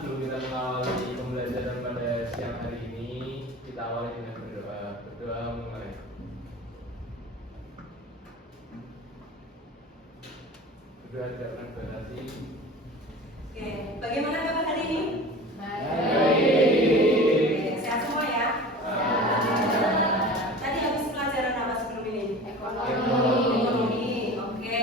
sebelum kita mengawali pembelajaran pada siang hari ini, kita awali dengan berdoa. Berdoa mulai. Berdoa karena berarti. Oke, bagaimana kabar hari ini? Baik. Sehat semua ya? Tadi habis pelajaran apa sebelum ini? Ekonomi. Oke,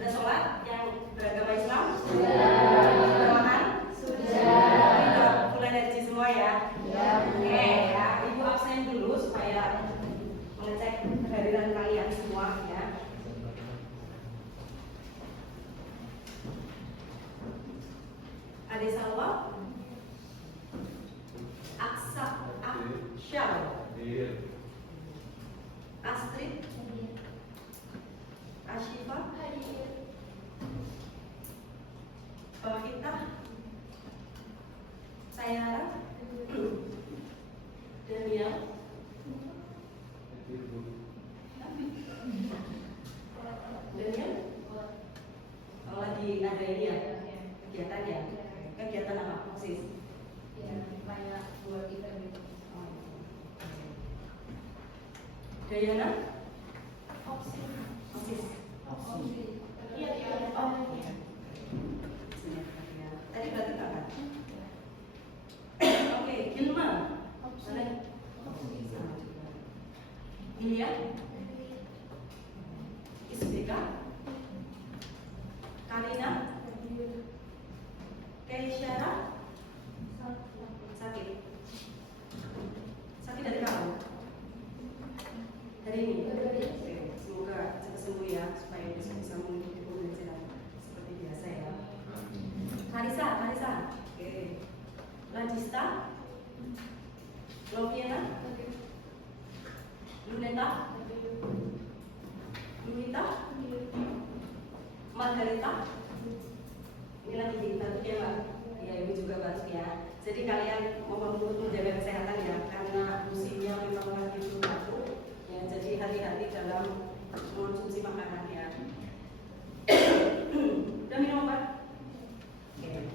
udah sholat yang beragama Islam? Udah makan? Udah full energi semua ya? Oke ya, ibu absen dulu supaya mengecek kehadiran kalian semua ya. Ade Salwa, Aksa, Aksyal, Astrid, Ashifa, Bavita, Sayara, Daniel, kalau lagi ada ini ya kegiatan ya. Kegiatan apa? Sis? Ya, banyak buat kita gitu. Dayana? Opsi. Sis? Iya. Oh, iya. Tadi berarti kakak? Oke, Gilma? Mana? Gilia? Isbika? Karina? Keisyara? Sakit? Sakit dari kapan? Hari ini? Oke, semoga cepat sembuh ya, supaya bisa mengikuti pembelajaran seperti biasa ya. Karisa? Oke. Lajista? Loviana? Luneta? Lunita? Margarita? Ini lagi batuk ya Mbak? Ya ibu juga batuk ya. Jadi kalian mohon untuk menjaga kesehatan ya, karena musimnya memang lagi batuk ya. Jadi hati-hati dalam mengonsumsi makanan ya. Udah minum obat? Oke.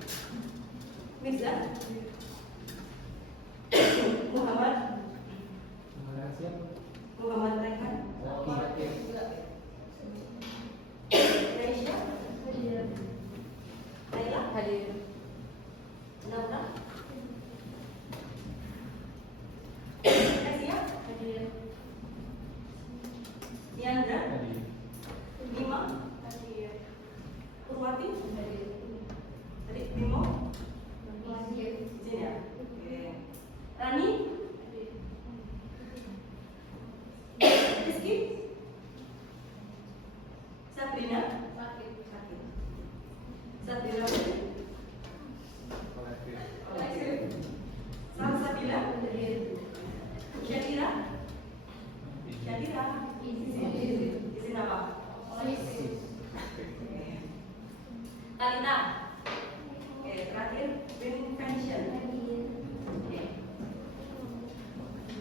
Mirza? Muhammad? Muhammad Rekan? Aisyah? Laila? Naura? Asia? Diandra? Bima? Purwati? Tadi Bimo? Izin ya? Oke. Rani? Rizky? Sabrina? Sakit. Sabrina? Salsabila? Syakira? Izin apa? Talita? Oke, terakhir Invention.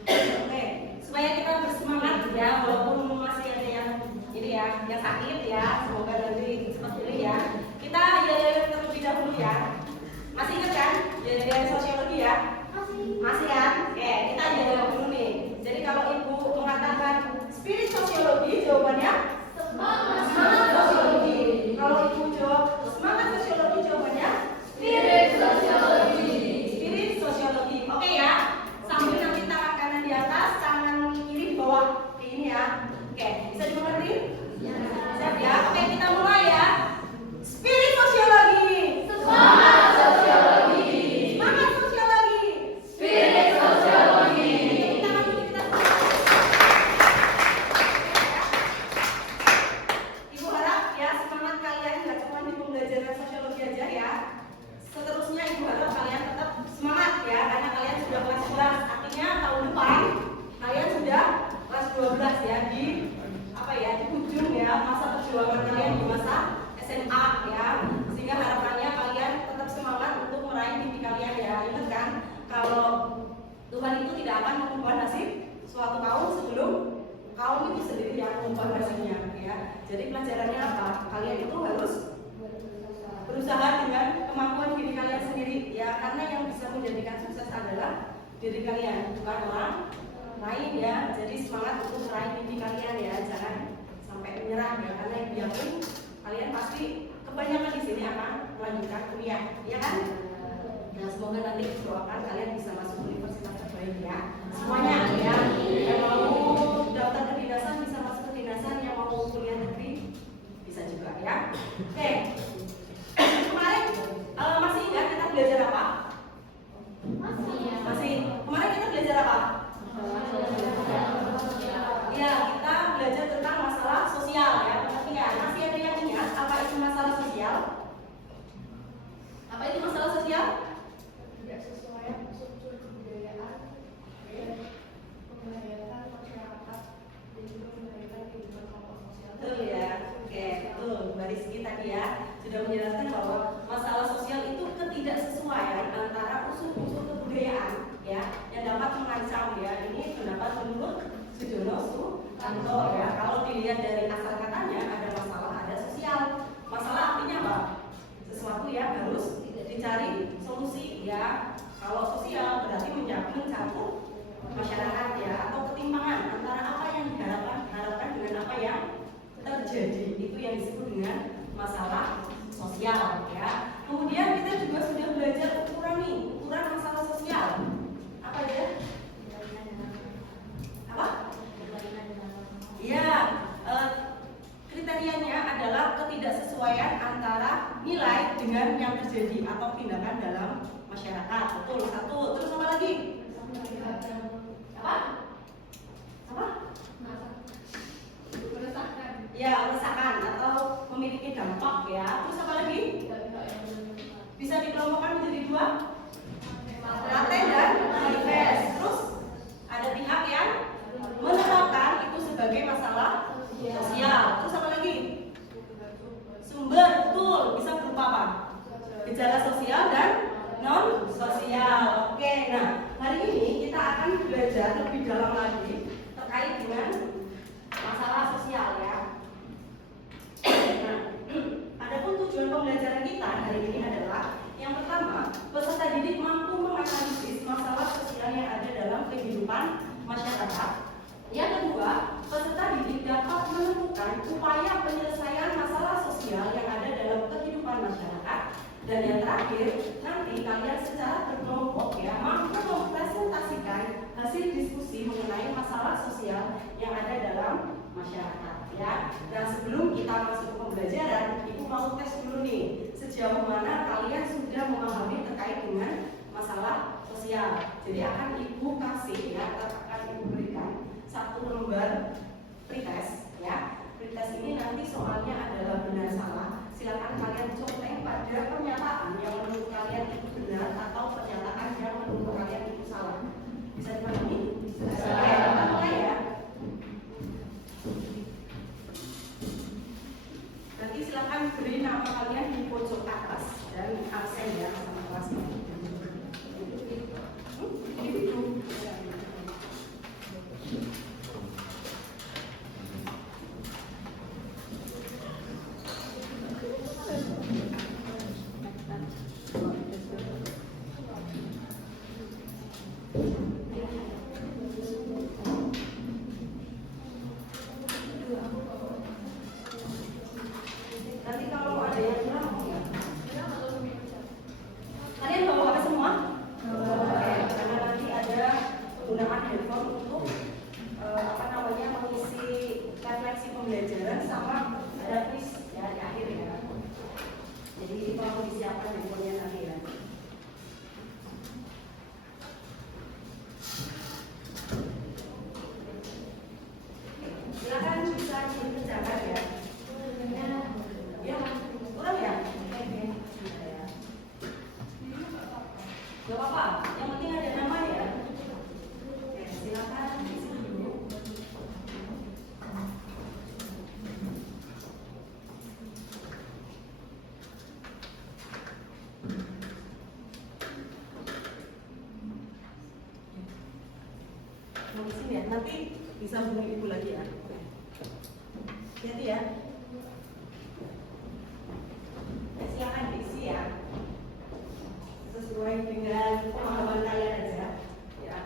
Oke, supaya kita bersemangat ya, walaupun masih ada yang ini ya, yang sakit ya, semoga nanti cepat pulih ya. Kita yel terlebih dahulu ya. Masih ingat kan? Yel sosiologi ya? Masih kan? Oke, kita yel dulu nih. Jadi kalau ibu mengatakan spirit sosiologi, jawabannya semangat sosiologi. Kalau ibu jawab semangat sosiologi, jawabannya spirit sosiologi. Oke ya? Sambil nanti tangan kanan di atas, tangan kiri bawah kayak ini ya. Oke, bisa dimengerti? Siap ya? Oke, kita mulai ya. Spirit sosiologi. Semangat sosiologi. Spirit sosiologi. Ibu harap ya semangat kalian nggak cuma di pembelajaran sosiologi aja ya. Seterusnya ibu harap kalian tetap semangat ya, karena kalian sudah kelas 11. Artinya tahun depan kalian sudah kelas 12 ya, di ujung ya masa perjuangan kalian di masa SMA ya. Sehingga harapannya kalian tetap semangat untuk meraih mimpi kalian ya. Ingat kan, kalau Tuhan itu tidak akan mengubah nasib suatu kaum sebelum kaum itu sendiri yang mengubah nasibnya ya. Jadi pelajarannya apa? Kalian itu harus berusaha dengan kemampuan diri kalian sendiri ya, karena diri kalian, bukan orang lain ya. Jadi semangat untuk meraih mimpi kalian ya, jangan sampai menyerah ya, karena ibu yakin kalian pasti kebanyakan di sini akan melanjutkan kuliah, ya kan? Nah, semoga nanti doakan kalian bisa masuk universitas terbaik ya. Semuanya ya, yang mau daftar kedinasan bisa masuk kedinasan, yang mau kuliah negeri bisa juga ya. Oke, kemarin masih ingat kita belajar apa? Masih. Kemarin kita belajar apa? Ya, kita belajar tentang masalah sosial ya. Perhatikan, masih ada yang ingat apa itu masalah sosial? Apa itu masalah sosial? Tidak sesuai struktur kebudayaan dan membahayakan masyarakat dan juga membahayakan kehidupan kelompok sosial. Betul ya. Oke, betul. Mbak Rizky tadi ya sudah menjelaskan bahwa masalah sosial itu ketidaksesuaian antara unsur-unsur kebudayaan ya yang dapat mengancam ya. Ini pendapat menurut Sujono Sutanto ya. Kalau dilihat dari asal katanya ada masalah, ada sosial. Masalah artinya apa? Sesuatu yang harus dicari solusi ya. Kalau sosial berarti mencakup masyarakat ya, atau ketimpangan antara apa yang diharapkan dengan apa yang terjadi, itu yang disebut dengan masalah sosial ya. Kemudian kita juga sudah belajar ukuran masalah sosial. Apa aja? Apa? Ya, kriterianya adalah ketidaksesuaian antara nilai dengan yang terjadi atau tindakan dalam masyarakat. Betul, satu. Terus apa lagi? Apa? Apa? Ya, meresahkan atau memiliki dampak ya. Terus apa lagi? Bisa dikelompokkan menjadi dua, laten dan manifest. Terus ada pihak yang menerapkan itu sebagai masalah sosial. Terus apa lagi? Sumber, betul. Bisa berupa apa? Gejala sosial dan non sosial. Oke, nah hari ini kita akan belajar lebih dalam lagi terkait dengan masalah sosial ya. Nah, adapun tujuan pembelajaran kita hari ini adalah yang pertama, peserta didik mampu menganalisis masalah sosial yang ada dalam kehidupan masyarakat. Yang kedua, peserta didik dapat menemukan upaya penyelesaian masalah sosial yang ada dalam kehidupan masyarakat. Dan yang terakhir, nanti kalian secara berkelompok ya mampu mempresentasikan hasil diskusi mengenai masalah sosial yang ada dalam masyarakat ya. Dan sebelum kita masuk ke pembelajaran, Ibu mau tes dulu nih, sejauh mana kalian sudah memahami terkait dengan masalah sosial. Jadi akan Ibu kasih ya, akan Ibu berikan satu lembar pretest ya. Pretest ini nanti soalnya adalah benar salah. Silakan kalian contek pada pernyataan yang menurut kalian itu benar atau pernyataan yang menurut kalian itu salah. Bisa dipahami? Bisa. Kita mulai ya. Nanti silakan beri nama kalian di pojok atas dan absen ya sama kelasnya. Nanti kalau ada yang kurang ya. Kalian bawa HP semua? Oke, karena nanti ada penggunaan handphone untuk mengisi refleksi pembelajaran sama ada quiz ya di akhir ya. Jadi perlu disiapkan handphonenya nanti ya. Silakan bisa dikerjakan ya. Ya, kurang ya? Gak apa-apa, yang penting ada nama ya. Oke, silakan isi dulu. Mau isi ya, nanti bisa hubungi Ibu lagi ya. Jadi ya. Silakan diisi ya, sesuai dengan pemahaman kalian aja ya.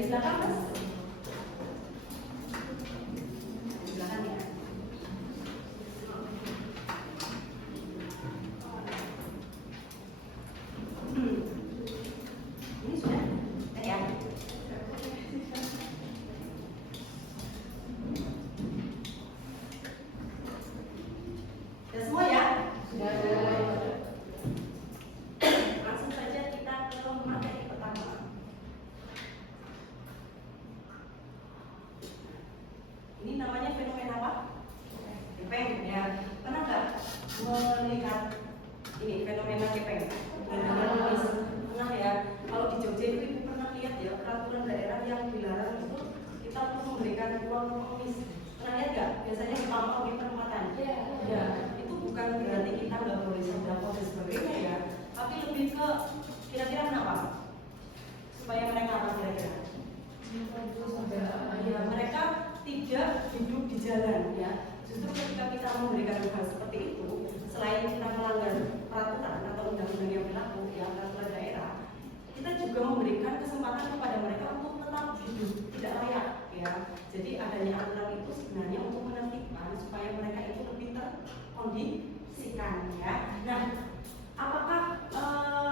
Dari belakang mas. Di belakang ya. Ini sudah ya. Sudah semua ya? Langsung saja kita ke materi pertama. Ini namanya fenomena apa? Gepeng ya. Pernah nggak melihat ini fenomena gepeng? Pernah ya. Kalau di Jogja itu ibu pernah lihat ya peraturan daerah yang dilarang itu kita perlu memberikan ruang pengemis. Pernah lihat nggak? Biasanya gampang di perempatan. Ya, itu bukan berarti kita nggak boleh sedekah dan sebagainya ya. Tapi lebih ke kira-kira kenapa? Supaya mereka apa kira-kira? Ya, mereka tidak hidup di jalan ya. Justru ketika kita memberikan hal seperti itu, selain kita melanggar peraturan atau undang-undang yang berlaku ya peraturan daerah, kita juga memberikan kesempatan kepada mereka untuk tetap hidup tidak layak ya. Jadi adanya aturan itu sebenarnya untuk menertibkan supaya mereka itu lebih terkondisikan ya. Nah, apakah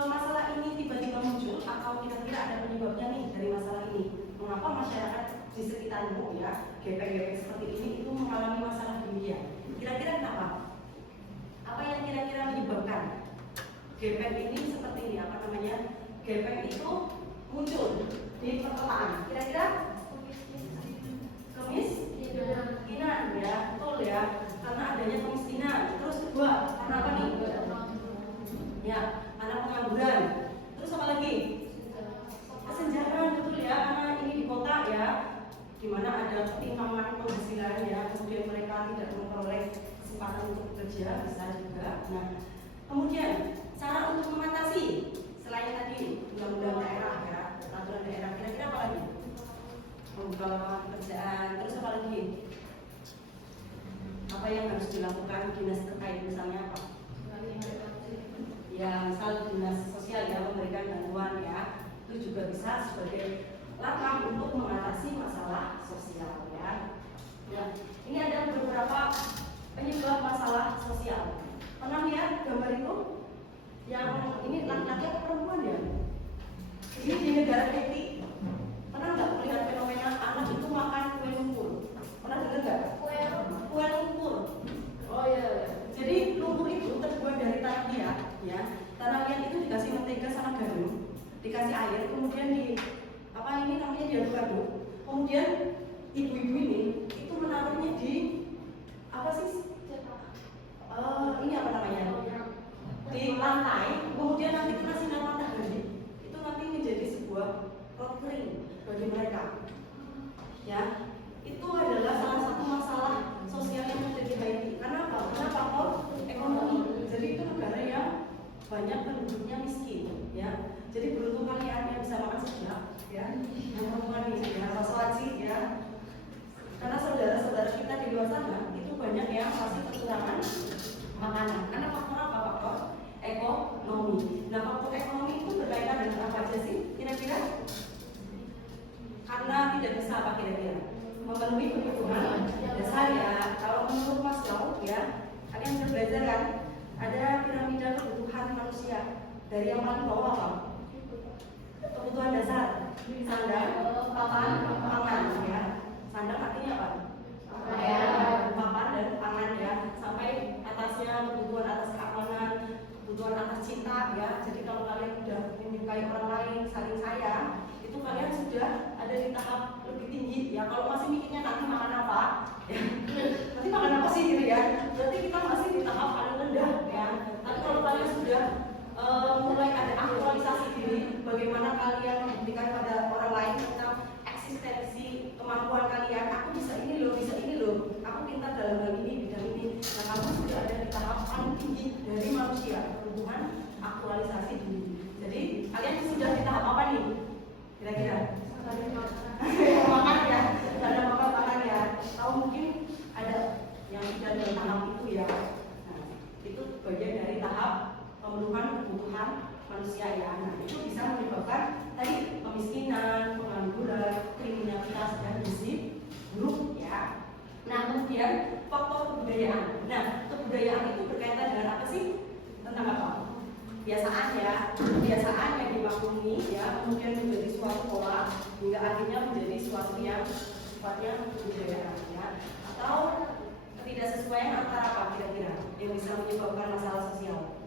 masalah ini tiba-tiba muncul atau kira-kira ada penyebabnya nih dari masalah ini? Mengapa masyarakat di sekitarmu ya gepeng-gepeng seperti ini itu mengalami masalah demikian? Kira-kira kenapa? Apa yang kira-kira menyebabkan gepeng ini seperti ini? Apa namanya? Gepeng itu muncul di perkotaan. Kira-kira kemiskinan ya, betul ya. Karena adanya kemiskinan. Terus kedua, karena apa nih? Ya, karena pengangguran. Terus apa lagi? Kesenjangan, betul ya. Karena ini di kota ya, di mana ada ketimpangan penghasilan ya, kemudian mereka tidak memperoleh kesempatan untuk bekerja, bisa juga. Nah, kemudian cara untuk mengatasi selain tadi undang-undang daerah ya, peraturan daerah, kira-kira apa lagi? Membuka lapangan pekerjaan, terus apa lagi? Apa yang harus dilakukan dinas terkait misalnya apa? Ya, misal dinas sosial ya memberikan bantuan ya, itu juga bisa sebagai langkah untuk mengatasi masalah sosial ya. Nah, ini ada beberapa penyebab masalah sosial. Pernah lihat gambar itu? Yang ini laki-laki atau perempuan ya? Ini di negara Haiti. Pernah nggak melihat fenomena anak itu makan kue lumpur? Pernah dengar nggak? Kue lumpur. Oh iya. Jadi lumpur itu terbuat dari tanah liat, ya. Tanah liat itu dikasih mentega sama garam, dikasih air, kemudian di apa ini namanya diaduk-aduk. Kemudian ibu-ibu ini itu menaruhnya di apa sih? Ini apa namanya? Di lantai, kemudian nanti kena sinar matahari, itu nanti menjadi sebuah roti kering bagi mereka. Ya, itu adalah salah satu masalah sosial yang ada di Haiti. Karena apa? Karena faktor ekonomi. Jadi itu negara yang banyak penduduknya miskin. Ya, jadi beruntung kalian yang bisa makan sedap. Ya, yang perempuan di sini, soswati ya. Karena saudara-saudara kita di luar sana itu banyak yang masih kekurangan makanan. Karena faktor apa? Faktor ekonomi. Nah, faktor ekonomi itu berkaitan dengan apa aja sih? Kira-kira? Karena tidak bisa apa kira-kira? Memenuhi kebutuhan dasar ya. Kalau menurut Maslow ya, kalian sudah belajar kan? Ada piramida kebutuhan manusia. Dari yang paling bawah apa? Kebutuhan dasar. Sandang, papan, pangan ya. Sandang artinya apa? Papan dan pangan ya. Sampai atasnya kebutuhan atas keamanan, kebutuhan atas cinta ya. Jadi kalau kalian sudah menyukai orang lain, saling sayang, itu kalian sudah ada di tahap lebih tinggi ya. Kalau masih mikirnya nanti makan apa ya, nanti makan apa sih gitu ya, berarti kita masih di tahap paling rendah ya. Tapi kalau kalian sudah mulai ada aktualisasi diri, bagaimana kalian membuktikan pada orang lain tentang eksistensi kemampuan kalian, aku bisa ini loh, aku pintar dalam hal ini, bidang ini. Nah, kamu sudah ada di tahap paling tinggi dari manusia, berhubungan aktualisasi diri. Jadi kalian sudah di tahap apa nih? Kira-kira? Makan ya, ada makan ya. Tahu mungkin ada yang sudah di tahap itu ya. Nah, itu bagian dari tahap pemenuhan kebutuhan manusia ya. Nah, itu bisa menyebabkan tadi kemiskinan, pengangguran, Nah, kemudian faktor kebudayaan. Nah, kebudayaan itu berkaitan dengan apa sih? Tentang apa? Kebiasaan ya, kebiasaan yang dimaklumi ya, kemudian menjadi suatu pola hingga akhirnya menjadi suatu yang sifatnya kebudayaan ya, atau ketidaksesuaian antara apa kira-kira yang bisa menyebabkan masalah sosial?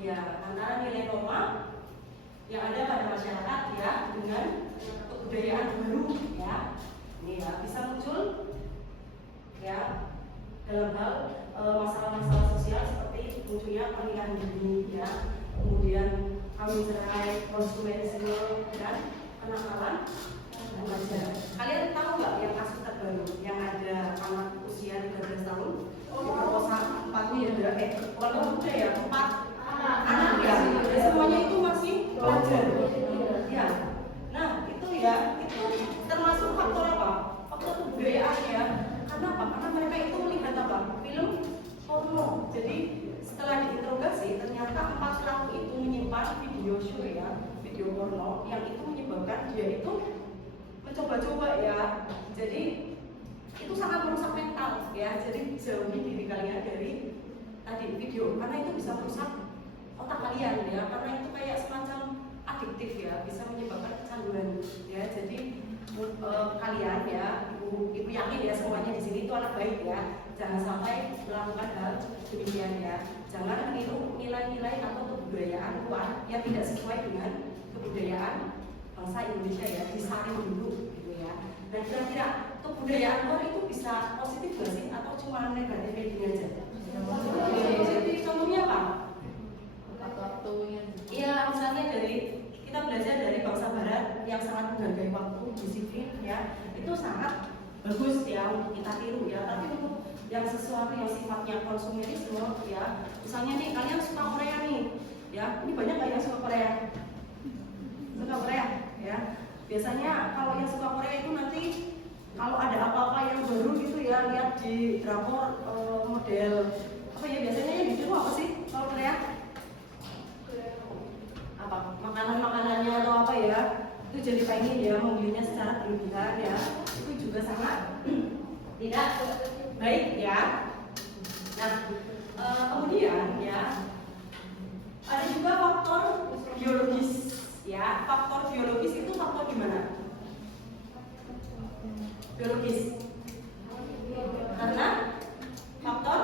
Ya, antara nilai norma yang ada pada masyarakat ya dengan kebudayaan baru ya, ini ya bisa muncul ya dalam hal masalah-masalah sosial seperti munculnya pernikahan dini ya, kemudian kawin cerai, konsumerisme dan kenakalan remaja. Kalian tahu nggak yang kasus terbaru yang ada anak usia 13 tahun diperkosa 4 muda bukan muda ya 4 anak ya, semuanya itu masih pelajar ya. Nah itu ya itu termasuk faktor apa? Faktor kebudayaan ya. Karena apa? Karena mereka itu melihat apa? Film porno. Jadi setelah diinterogasi ternyata 4 pelaku itu menyimpan video show ya, video porno yang itu menyebabkan dia itu mencoba-coba ya. Jadi itu sangat merusak mental ya. Jadi jauhi diri kalian dari tadi video karena itu bisa merusak otak kalian ya. Karena itu kayak semacam adiktif ya, bisa menyebabkan kecanduan ya. Jadi kalian ya, ibu yakin ya semuanya di sini itu anak baik ya. Jangan sampai melakukan hal demikian ya. Jangan meniru nilai-nilai atau kebudayaan luar yang tidak sesuai dengan kebudayaan bangsa Indonesia ya. Disaring dulu gitu ya. Dan kira-kira kebudayaan luar itu bisa positif nggak sih atau cuma negatif kayak gini aja? Jadi contohnya apa? Iya, misalnya dari kita belajar dari bangsa Barat yang sangat menghargai waktu, disiplin ya, itu sangat bagus ya untuk kita tiru ya. Tapi untuk yang sesuatu yang sifatnya konsumerisme ya, misalnya nih kalian suka Korea nih ya, ini banyak nggak yang suka Korea? Suka Korea ya. Biasanya kalau yang suka Korea itu nanti kalau ada apa-apa yang baru gitu ya, lihat di drakor model apa ya, biasanya yang ditiru apa sih kalau Korea? Apa makanan-makanannya atau apa ya, itu jadi pengen ya membelinya secara berlebihan ya, itu juga sangat tidak baik ya. Nah kemudian ya ada juga faktor biologis ya. Faktor biologis itu faktor gimana? Biologis karena faktor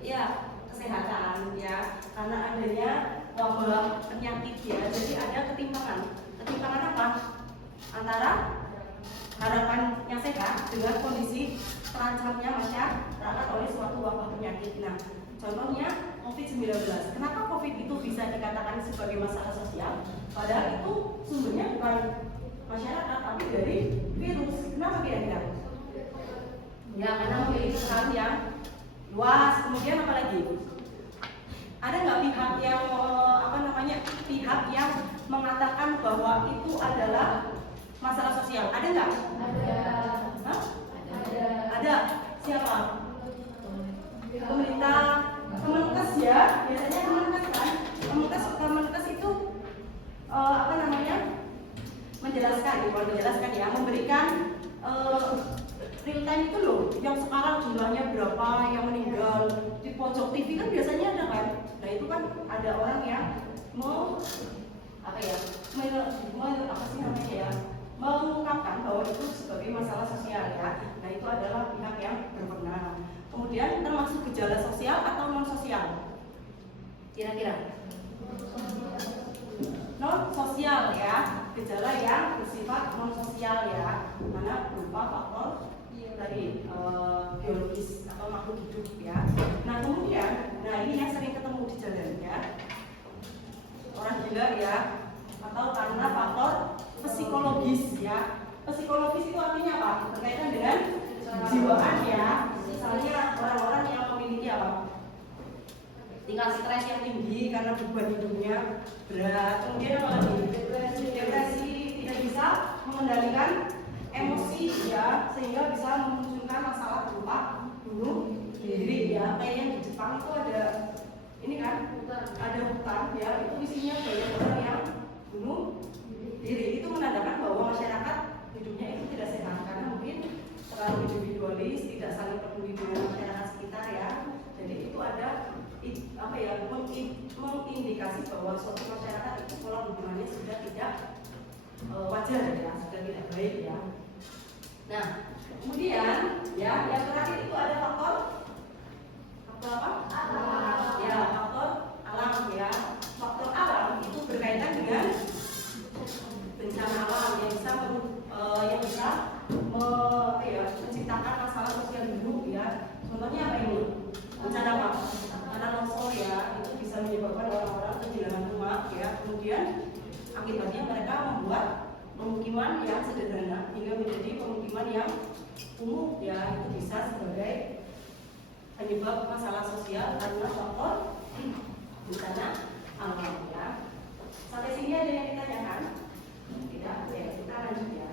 ya kesehatan ya, karena adanya wabah penyakit ya, jadi ada ketimpangan apa antara harapan yang sehat dengan kondisi terancamnya masyarakat oleh suatu wabah penyakit. Nah contohnya COVID-19. Kenapa COVID itu bisa dikatakan sebagai masalah sosial? Padahal itu sumbernya bukan masyarakat tapi dari virus. Kenapa kira-kira? Ya karena memiliki peran yang luas. Kemudian apa lagi? Ada nggak pihak yang pihak yang mengatakan bahwa itu adalah masalah sosial? Ada nggak? Ada. Hah? Ada. Siapa? Pemerintah, Kemenkes ya, biasanya Kemenkes kan. Kemenkes itu menjelaskan ya, memberikan real time itu loh, yang sekarang jumlahnya berapa yang meninggal. Di pojok TV kan biasanya ada kan. Nah itu kan ada orang yang mengungkapkan bahwa itu sebagai masalah sosial ya. Nah itu adalah pihak yang berwenang. Kemudian termasuk gejala sosial atau non sosial? Kira-kira? Non sosial ya, gejala yang bersifat non sosial ya, mana berupa faktor dari biologis atau makhluk hidup ya. Nah kemudian, ini yang sering ketemu di jalan ya, orang gila ya, atau karena faktor psikologis ya. Psikologis itu artinya apa? Berkaitan dengan jiwaan ya. Misalnya orang-orang yang memiliki apa? Tingkat stres yang tinggi karena beban hidupnya berat. Kemudian apa lagi? Depresi, tidak bisa mengendalikan emosi ya, sehingga bisa memunculkan masalah berupa bunuh diri ya. Kayak yang di Jepang itu ada ini kan, ada hutan ya, itu isinya banyak orang yang bunuh diri. Itu menandakan bahwa masyarakat hidupnya itu tidak sehat karena mungkin terlalu hidup indikasi bahwa suatu masyarakat itu pola hubungannya sudah tidak wajar ya, sudah tidak baik ya. Nah, kemudian ya yang terakhir itu ada faktor apa? Alam. Ya, faktor alam ya. Faktor alam itu berkaitan dengan bencana alam yang bisa menciptakan masalah sosial hidup ya. Contohnya apa ini? Bencana apa? Bencana longsor ya, itu bisa menyebabkan orang-orang kehilangan rumah ya. Kemudian akibatnya mereka membuat pemukiman yang sederhana hingga menjadi pemukiman yang kumuh ya. Itu bisa sebagai penyebab masalah sosial karena faktor bencana alam ya. Sampai sini ada yang ditanyakan? Tidak, ya kita lanjut ya.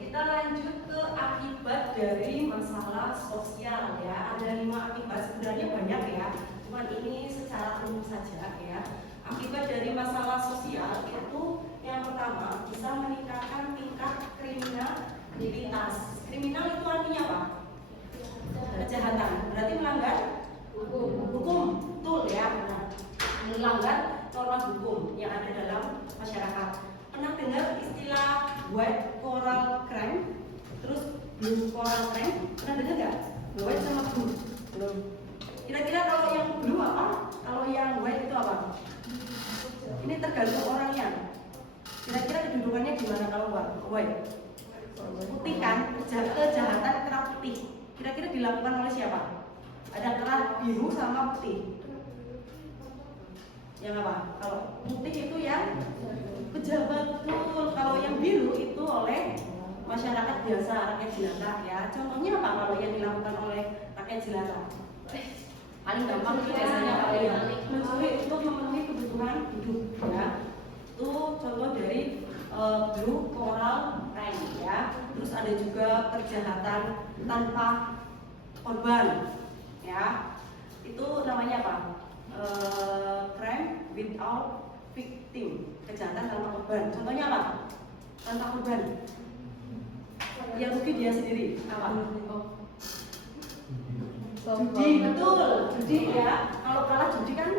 Kita lanjut ke akibat dari masalah sosial ya. Ada 5 akibat, sebenarnya banyak ya. Cuman ini secara umum saja ya. Akibat dari masalah sosial itu yang pertama bisa meningkatkan tingkat kriminalitas. Kriminal itu artinya apa? Kejahatan. Berarti melanggar hukum, betul ya. Nah, melanggar norma hukum yang ada dalam masyarakat. Pernah dengar istilah white coral crime, terus blue coral crime? Pernah dengar nggak? White sama blue? Belum. Kira-kira kalau yang blue apa? Kalau yang white itu apa? Ini tergantung orangnya. Kira-kira kedudukannya gimana kalau white? Putih kan? Kejahatan kerah putih. Kira-kira dilakukan oleh siapa? Ada kerah biru sama putih. Yang apa? Kalau putih itu yang pejabat, betul. Kalau yang biru itu oleh masyarakat biasa, rakyat jelata ya. Contohnya apa kalau yang dilakukan oleh rakyat jelata? Paling gampang itu biasanya apa ya? Mencuri untuk memenuhi kebutuhan hidup ya. Itu contoh dari blue coral crime ya. Terus ada juga kejahatan tanpa korban ya. Itu namanya apa? Crime without victim, kejahatan tanpa korban. Contohnya apa? Tanpa korban. Yang rugi dia sendiri. Apa? Judi, betul. Judi ya. Kalau kalah judi kan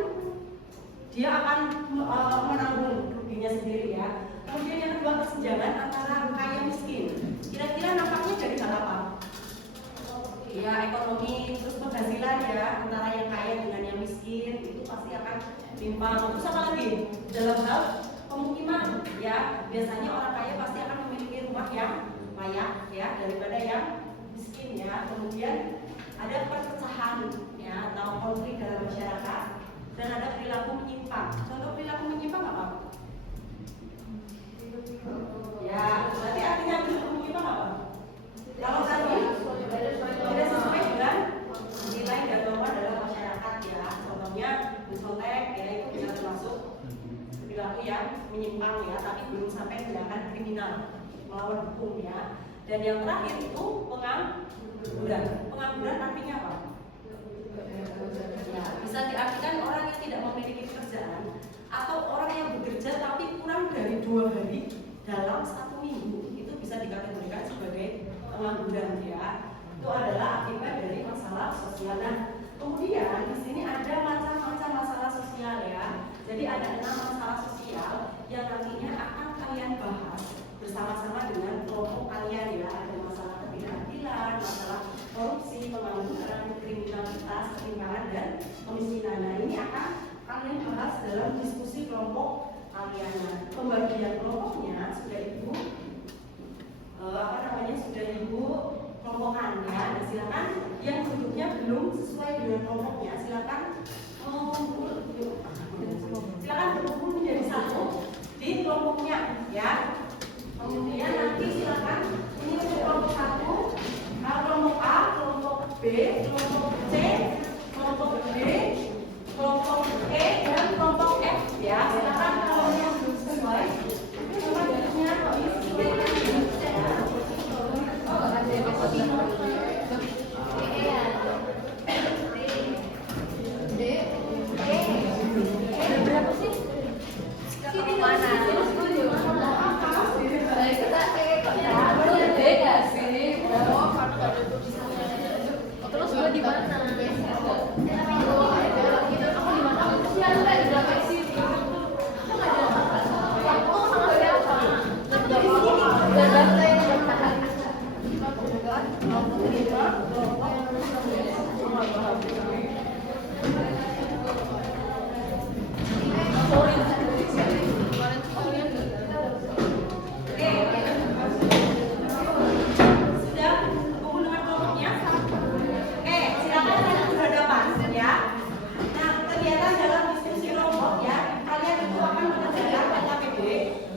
dia akan menanggung ruginya sendiri ya. Kemudian yang kedua, kesenjangan antara kaya miskin. Kira-kira nampaknya dari hal apa? Ya, ekonomi, terus penghasilan ya, antara yang kaya dengan yang miskin itu pasti akan timpang. Terus apa lagi? Dalam hal pemukiman ya, biasanya orang kaya pasti akan memiliki rumah yang layak ya daripada yang miskin ya. Kemudian ada perpecahan ya atau konflik dalam masyarakat dan ada perilaku menyimpang. Contoh perilaku menyimpang apa? Ya, berarti artinya perilaku menyimpang apa? Kalau tadi tidak sesuai dengan nilai dan norma dalam masyarakat ya. Contohnya mencontek ya, itu bisa termasuk perilaku yang menyimpang ya, tapi belum sampai tindakan kriminal melawan hukum ya. Dan yang terakhir itu pengangguran. Pengangguran artinya apa? Ya, bisa diartikan orang yang tidak memiliki pekerjaan atau orang yang bekerja tapi kurang dari 2 hari dalam 1 minggu. Itu bisa dikategorikan sebagai pengangguran ya. Itu adalah akibat dari masalah sosial. Nah, kemudian di sini ada macam-macam masalah sosial ya. Jadi ada 6 masalah sosial yang nantinya akan kalian bahas bersama-sama dengan kelompok kalian ya. Ada masalah ketidakadilan, masalah korupsi, pengangguran, kriminalitas, ketimpangan dan kemiskinan. Nah, ini akan kalian bahas dalam diskusi kelompok kalian. Nah, pembagian kelompoknya sudah ibu sudah ibu kelompokkan ya. Nah, silakan yang duduknya belum sesuai dengan kelompoknya silakan berkumpul menjadi satu di kelompoknya ya. Kemudian nanti silakan ini untuk kelompok 1, kelompok A, kelompok B, kelompok C, kelompok D, kelompok E dan kelompok F ya. Silakan kalau yang belum sesuai kelompoknya berapa sih? Kita mana? Terus gue di mana? Sudah berkumpul dengan kelompoknya? Oke, silakan saling berhadapan ya. Nah, kegiatan dalam diskusi kelompok ya, kalian itu akan mengerjakan LKPD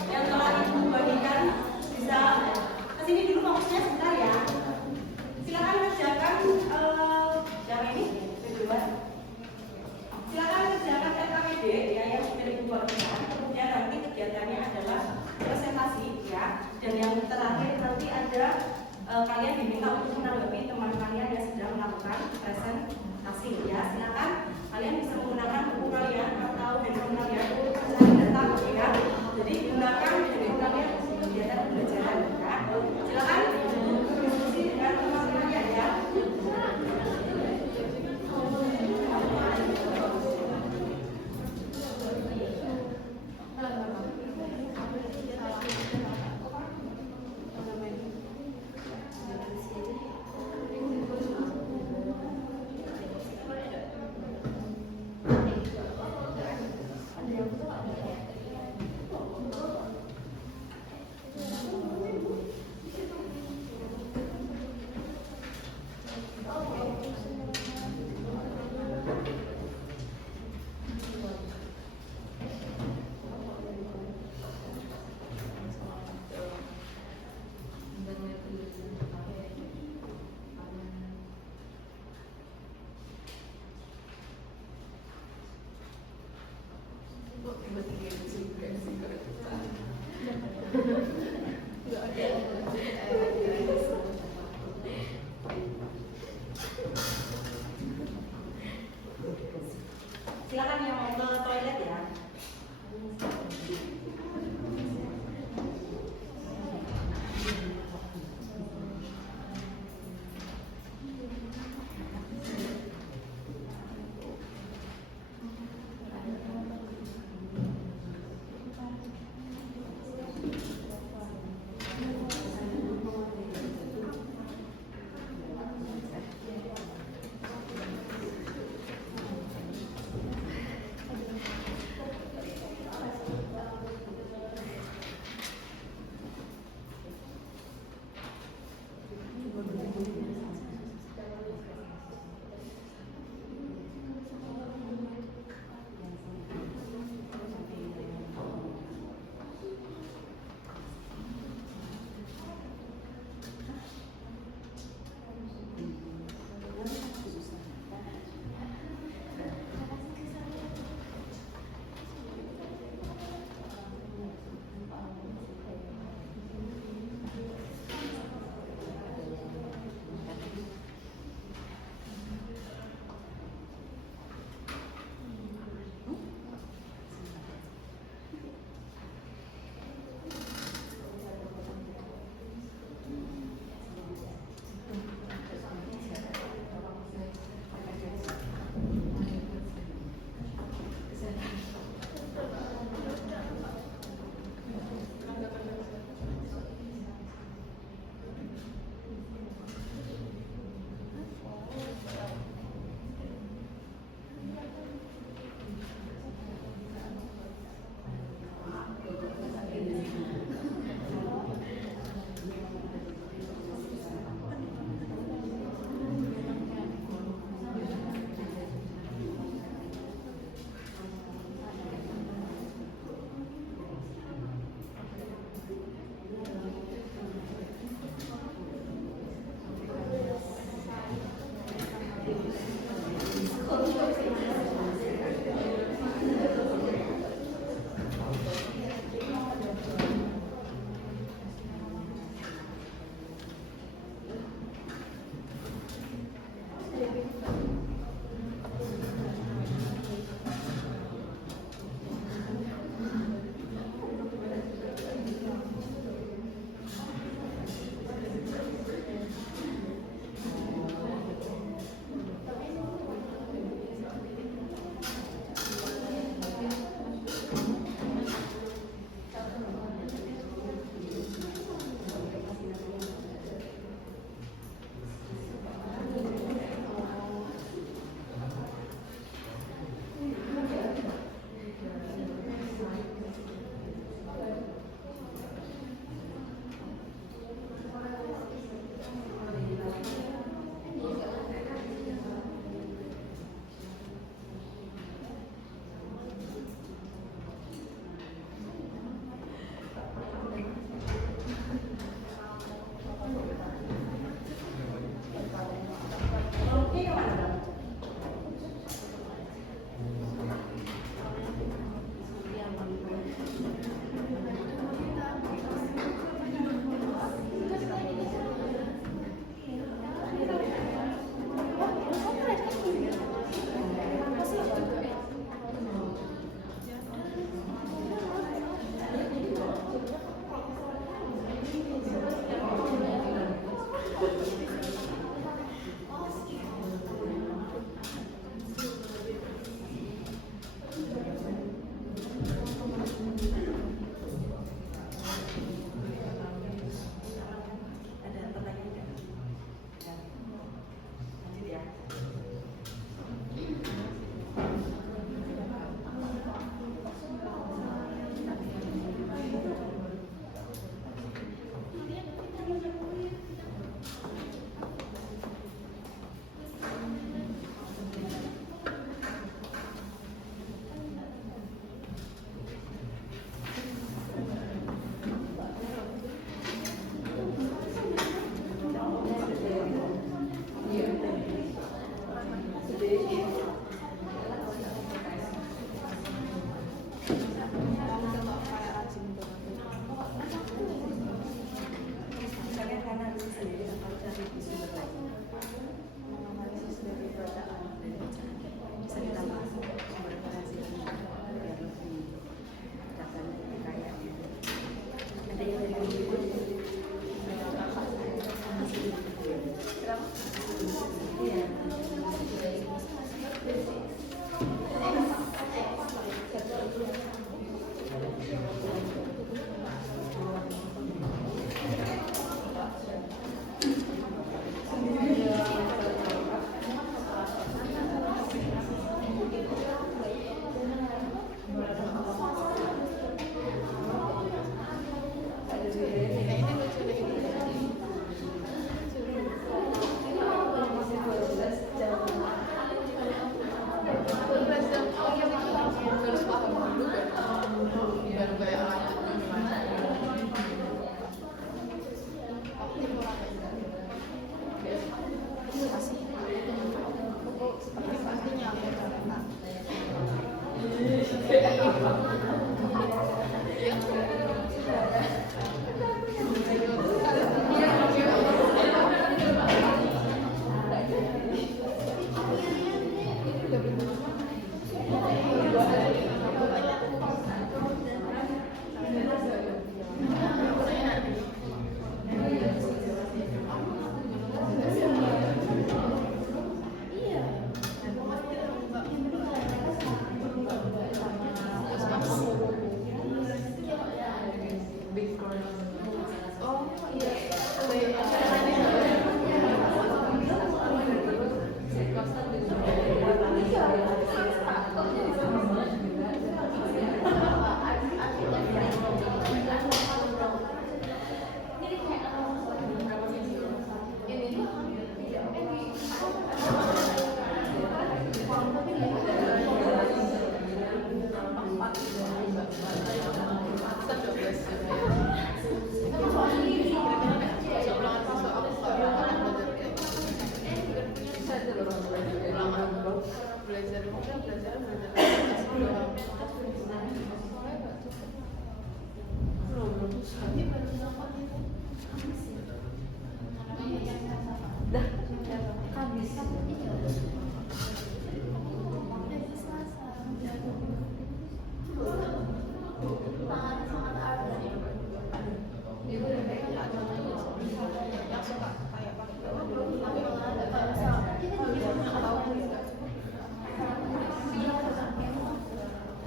yang telah ibu bagikan. Bisa kesini dulu fokusnya sebentar ya. Silakan kerjakan yang ini kedua. Silakan kerjakan LKPD ya yang sudah ibu bagikan. Kemudian nanti kegiatannya adalah presentasi ya. Dan yang terakhir nanti ada kalian diminta untuk menanggapi teman kalian yang sedang melakukan presentasi ya. Silakan kalian bisa menggunakan buku kalian atau handphone kalian untuk mencari data ya. Jadi gunakan handphone kalian untuk kegiatan pembelajaran ya. Silakan diskusi dengan teman kalian ya. belajar mungkin belajar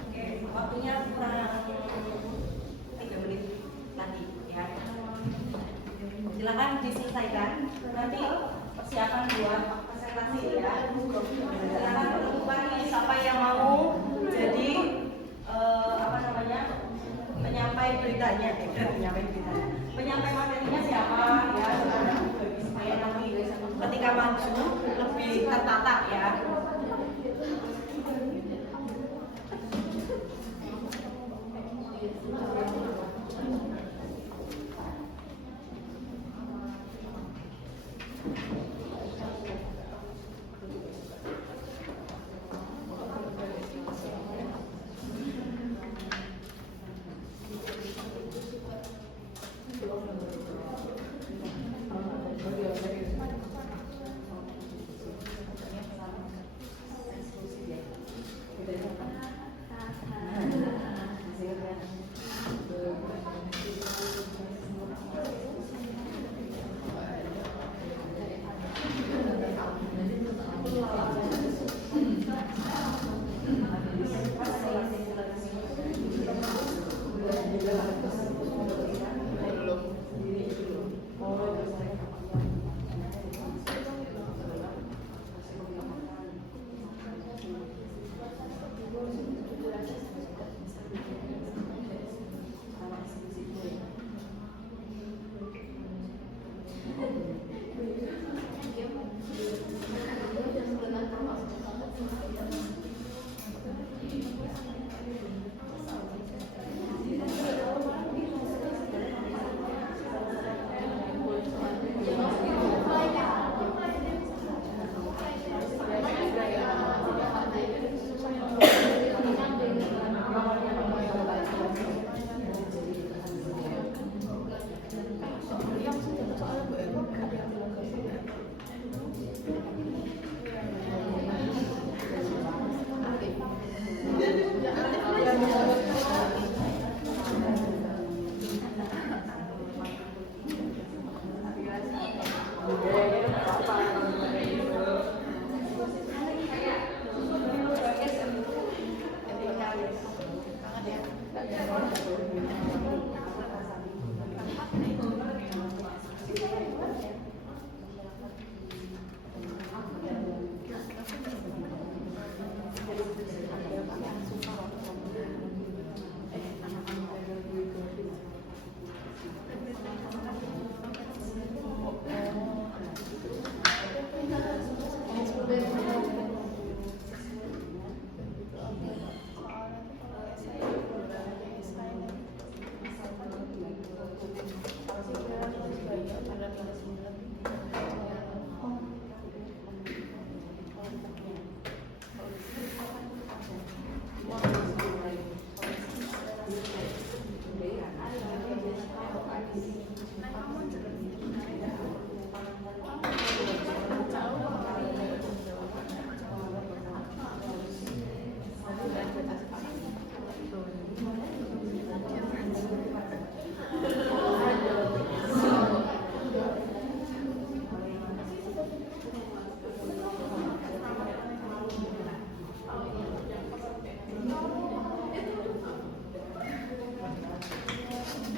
Oke, waktunya kurang 3 menit lagi ya. Silakan diselesaikan. Nanti persiapan buat presentasi ya. Silakan tentukan nih siapa yang mau jadi penyampai beritanya, penyampai materinya siapa ya, supaya nanti ketika maju lebih tertata ya.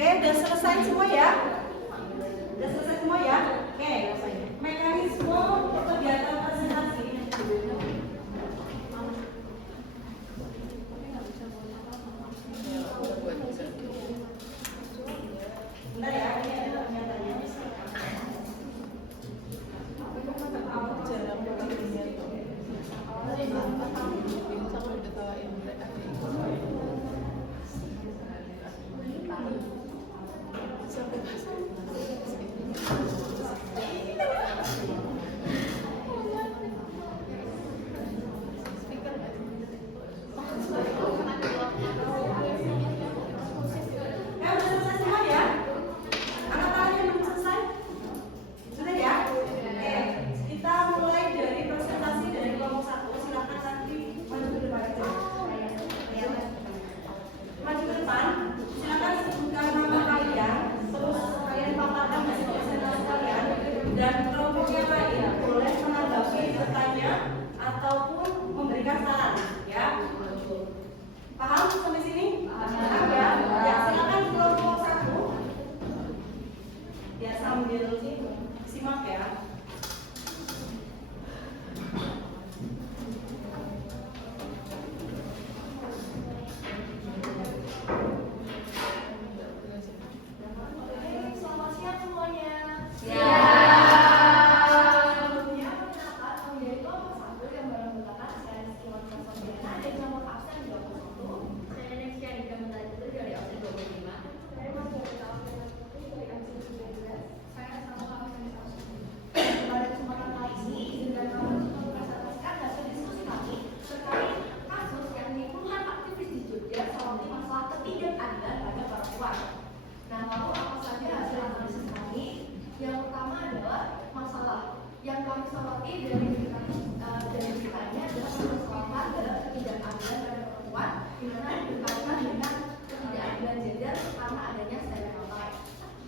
Oke, udah selesai semua ya? Udah selesai semua ya? Oke, mekanisme kegiatan presentasi. Bentar ya, ini ada pernyataannya. Sampai Tapi dari ceritanya adalah permasalahan dalam ketidakadilan pada perempuan, di mana dikaitkan dengan ketidakadilan gender karena adanya stereotype.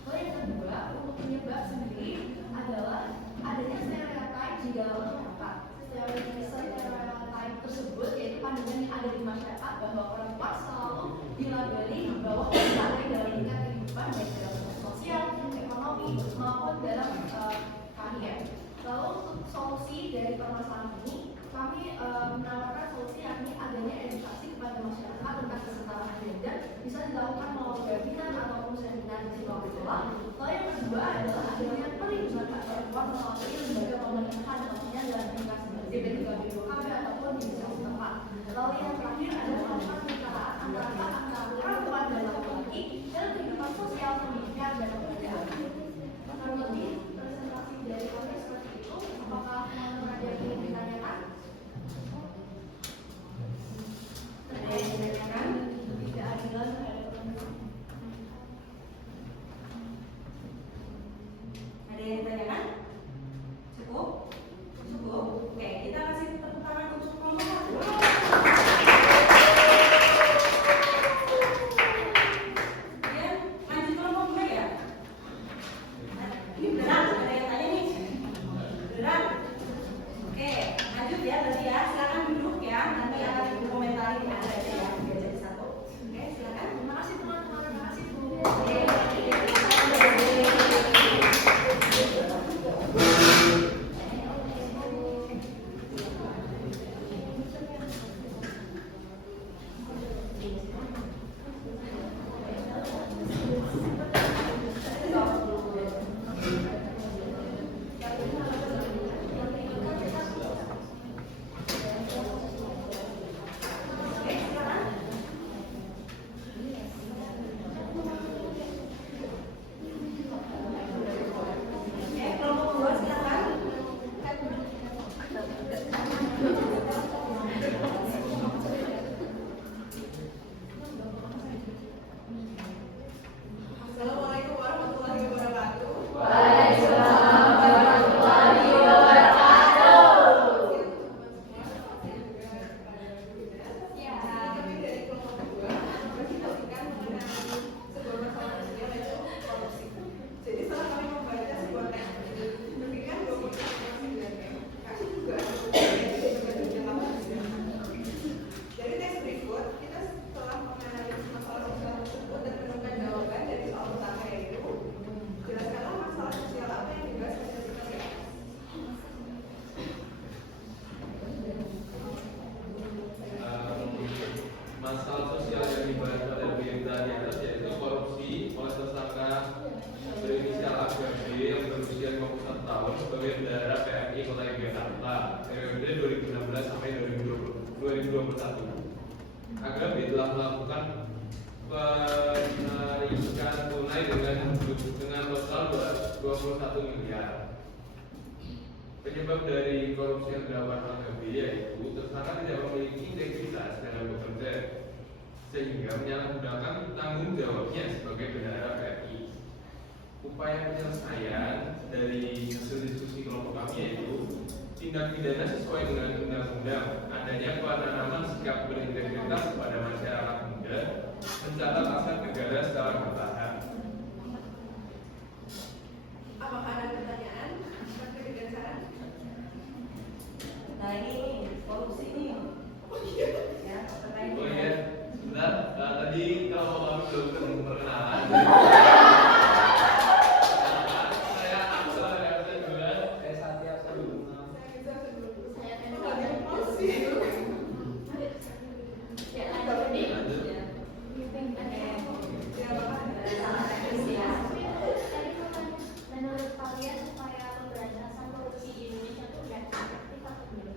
Lalu yang kedua, untuk penyebab sendiri adalah adanya stereotype di dalam masyarakat. Stereotype tersebut yaitu pandangan yang ada di masyarakat bahwa perempuan selalu dilabeli di bawah berbagai dalam lingkar kehidupan baik dalam sosial, ekonomi maupun dalam karir. Lalu untuk solusi dari permasalahan ini, kami menawarkan solusi yakni adanya edukasi kepada masyarakat tentang kesetaraan gender bisa dilakukan melalui webinar ataupun seminar di sekolah. Lalu yang kedua adalah adanya perlindungan hak perempuan melalui lembaga pemerintahan contohnya dalam tingkat DP3B2KB ataupun di desa setempat. Lalu yang terakhir adalah melakukan kesetaraan antara perempuan dan laki-laki dalam kehidupan sosial, pendidikan dan pekerjaan. Kurang lebih presentasi dari kami seperti itu. Apakah ada yang ingin ditanyakan? Ada yang ditanyakan? Ketidakadilan terhadap perempuan. Ada yang ditanyakan? Cukup? Cukup? Oke, kita kasih tepuk tangan untuk kelompok 1. Kemudian lanjut kelompok 2 ya. Ini beneran, ada yang tanya nih. Beneran? Oke, lanjut ya berarti ya. Silakan duduk ya. Nanti akan dikomentari di ada aja ya. Jadi satu. Oke, silakan. Terima kasih teman-teman. Terima kasih Bu. Oke, kelompok 2 silakan. Assalamualaikum warahmatullahi wabarakatuh. Waalaikumsalam warahmatullahi wabarakatuh. Kami dari kelompok 2 mempresentasikan mengenai sebuah masalah sosial yaitu korupsi. Jadi setelah kami membaca sebuah teks berpikir 21,9 kami juga dari teks berikut kita telah menganalisis masalah sosial tersebut dan menemukan jawaban dari soal utama yaitu jelaskanlah masalah sosial apa yang dibahas spesifikasi di atas. Masalah sosial yang dibahas pada berita di atas yaitu korupsi oleh tersangka berinisial AKB yang berusia 51 tahun sebagai bendahara PMI Kota Yogyakarta periode 2016 sampai 2021. AKB telah melakukan penarikan tunai dengan total 21 miliar. Penyebab dari korupsi yang dilakukan AKB yaitu tersangka tidak memiliki integritas dalam bekerja sehingga menyalahgunakan tanggung jawabnya sebagai bendahara PMI. Upaya penyelesaian dari hasil diskusi kelompok kami yaitu tindak pidana sesuai dengan undang-undang, adanya penanaman sikap berintegritas kepada masyarakat muda, mencatat aset negara secara bertahap. Apakah ada pertanyaan? Terkait dengan saran? Nah ini korupsi nih. Ya, terkait Oh dengan iya, sebentar. Tadi kalau kami belum perkenalan. Menurut kalian supaya pemberantasan korupsi di Indonesia itu udah efektif atau belum?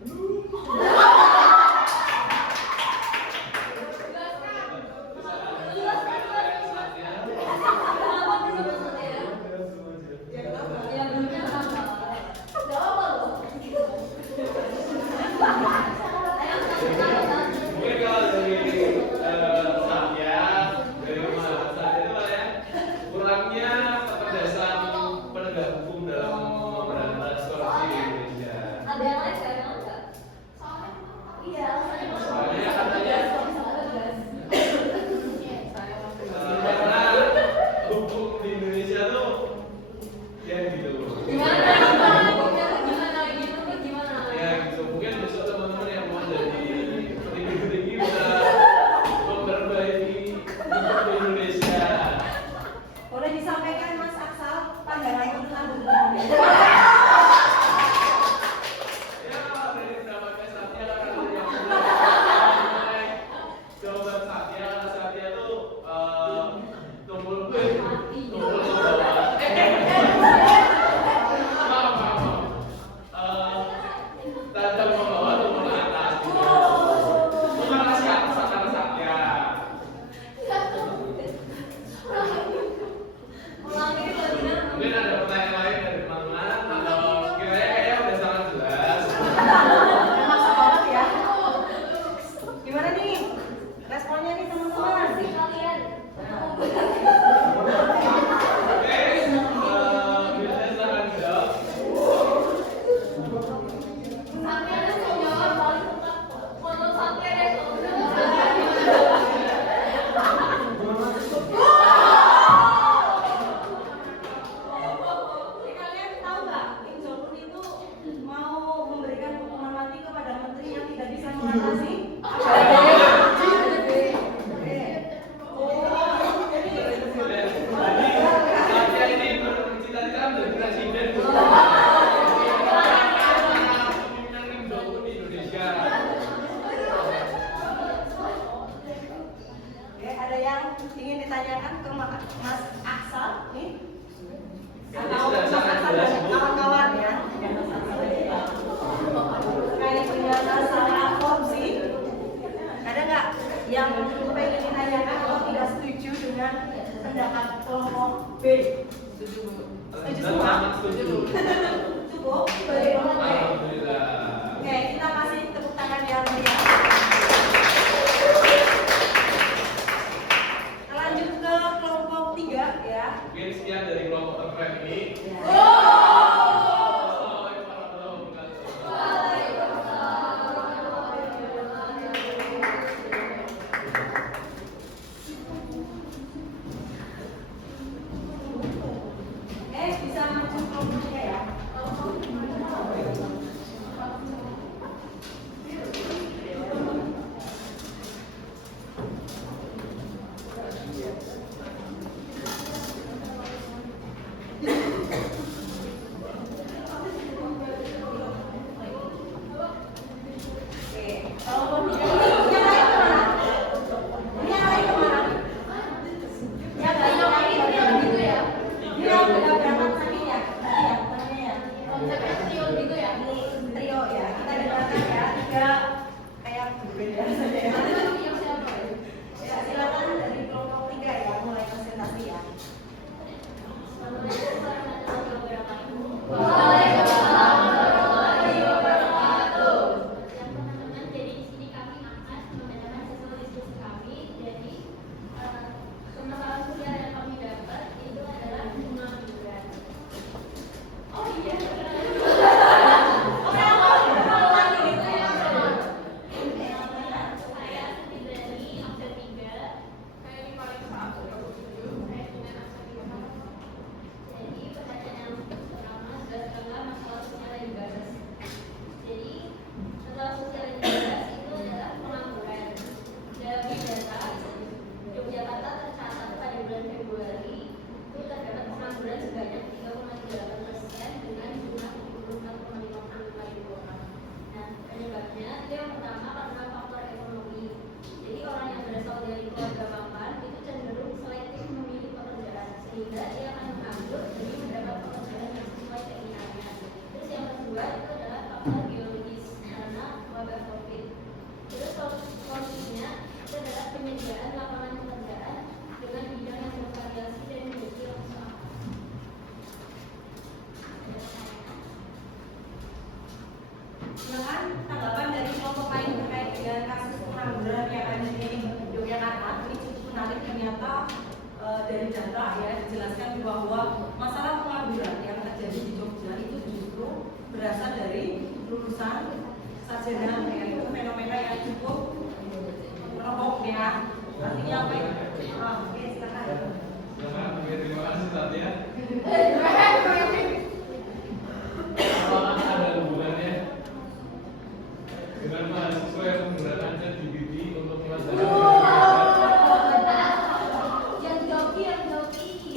Iya, alasannya kalau Soalnya katanya karena hukum di Indonesia tuh ya gitu. gimana Ya gitu, mungkin besok teman-teman yang mau jadi petinggi-petinggi bisa memperbaiki hukum di Indonesia. Boleh disampaikan Mas Aksal pandangan tentang hukum. Ya dari pendapatnya Satya kan ada yang mulai jawaban Satya tuh tumpul ke bawah. Tajam ke bawah, tumpul ke atas. Bukan siapa Satya. Mungkin ada pertanyaan lain dari teman-teman atau kayaknya udah sangat jelas. Maksa banget ya. Gimana nih responnya nih teman-teman? kalian Oke, biasanya silakan jawab. sampai ada yang jawab paling tepat foto sampai deh Kalian tahu nggak Kim Jong Un itu mau memberikan hukuman mati kepada menteri yang tidak bisa mengatasi? Satya ini bercita-cita menjadi presiden. Pimpinan Kim Jong Un di Indonesia. Oke, ada yang ingin ditanyakan ke Mas Aksal nih? Atau Sudah Mas sangat Aksal jelas, dan Bu. kawan-kawan ya? Terkait dengan masalah korupsi, ada nggak yang pengen ditanyakan atau tidak setuju dengan pendapat kelompok B? Setuju semua? Setuju. Cukup? Baik banget ya. Alhamdulillah. Oke, kita kasih tepuk tangan yang meriah. Kita lanjut ke kelompok 3 ya. Mungkin sekian dari kelompok terkeren ini. Ya. Assalamualaikum warahmatullahi wabarakatuh. Bisa maju kelompok 3 ya. Oke, kelompok 3 ini yang lain kemana? Ini yang lain kemana? Yang lain gitu ya Ini yang udah berangkat tadi ya? Tadi ya, temennya ya? konsepnya trio gitu ya Ini trio ya, kita dengarkan ya, 3 kayak berbeda saja ya. yang siapa ya Ya, silakan dari kelompok 3 ya, mulai presentasi ya. Waalaikumsalam warahmatullahi wabarakatuh. Dan teman-teman, jadi di sini kami akan membedakan hasil diskusi kami. Jadi permasalahan sosial yang kami dapat itu adalah pengangguran. Oh iya. Saya Siti absen 3. Saya ini paling satu, aku setuju. Saya dengan absen 3. Jadi pertanyaan yang pertama adalah tentang masalah sosial yang dibahas. Jadi masalah sosial yang dibahas itu adalah pengangguran. Dari data Yogyakarta tercatat pada bulan Februari itu terdapat pengangguran sebanyak 3,8% dengan jumlah 74,55 ribu orang. Nah, penyebabnya itu yang pertama karena faktor ekonomi. Jadi orang yang berasal dari keluarga mapan itu cenderung selektif memilih pekerjaan sehingga dia akan menganggur demi mendapat pekerjaan yang sesuai keinginannya. Terus yang kedua itu adalah faktor biologis karena wabah COVID. Terus solusinya itu adalah penyediaan lapangan pekerjaan dengan bidang yang bervariasi dan memiliki langsung akar. Silakan tanggapan dari kelompok lain terkait dengan kasus pengangguran yang ada di Yogyakarta. Ini cukup menarik, ternyata dari data ya dijelaskan bahwa masalah pengangguran yang terjadi di Jogja itu justru berasal dari lulusan sarjana, yaitu fenomena Artinya apa ya? Oke, silakan. Silakan, oke, terima kasih tadi ya. Apakah ada hubungannya dengan mahasiswa yang menggunakan ChatGPT untuk pelajaran? Yang joki.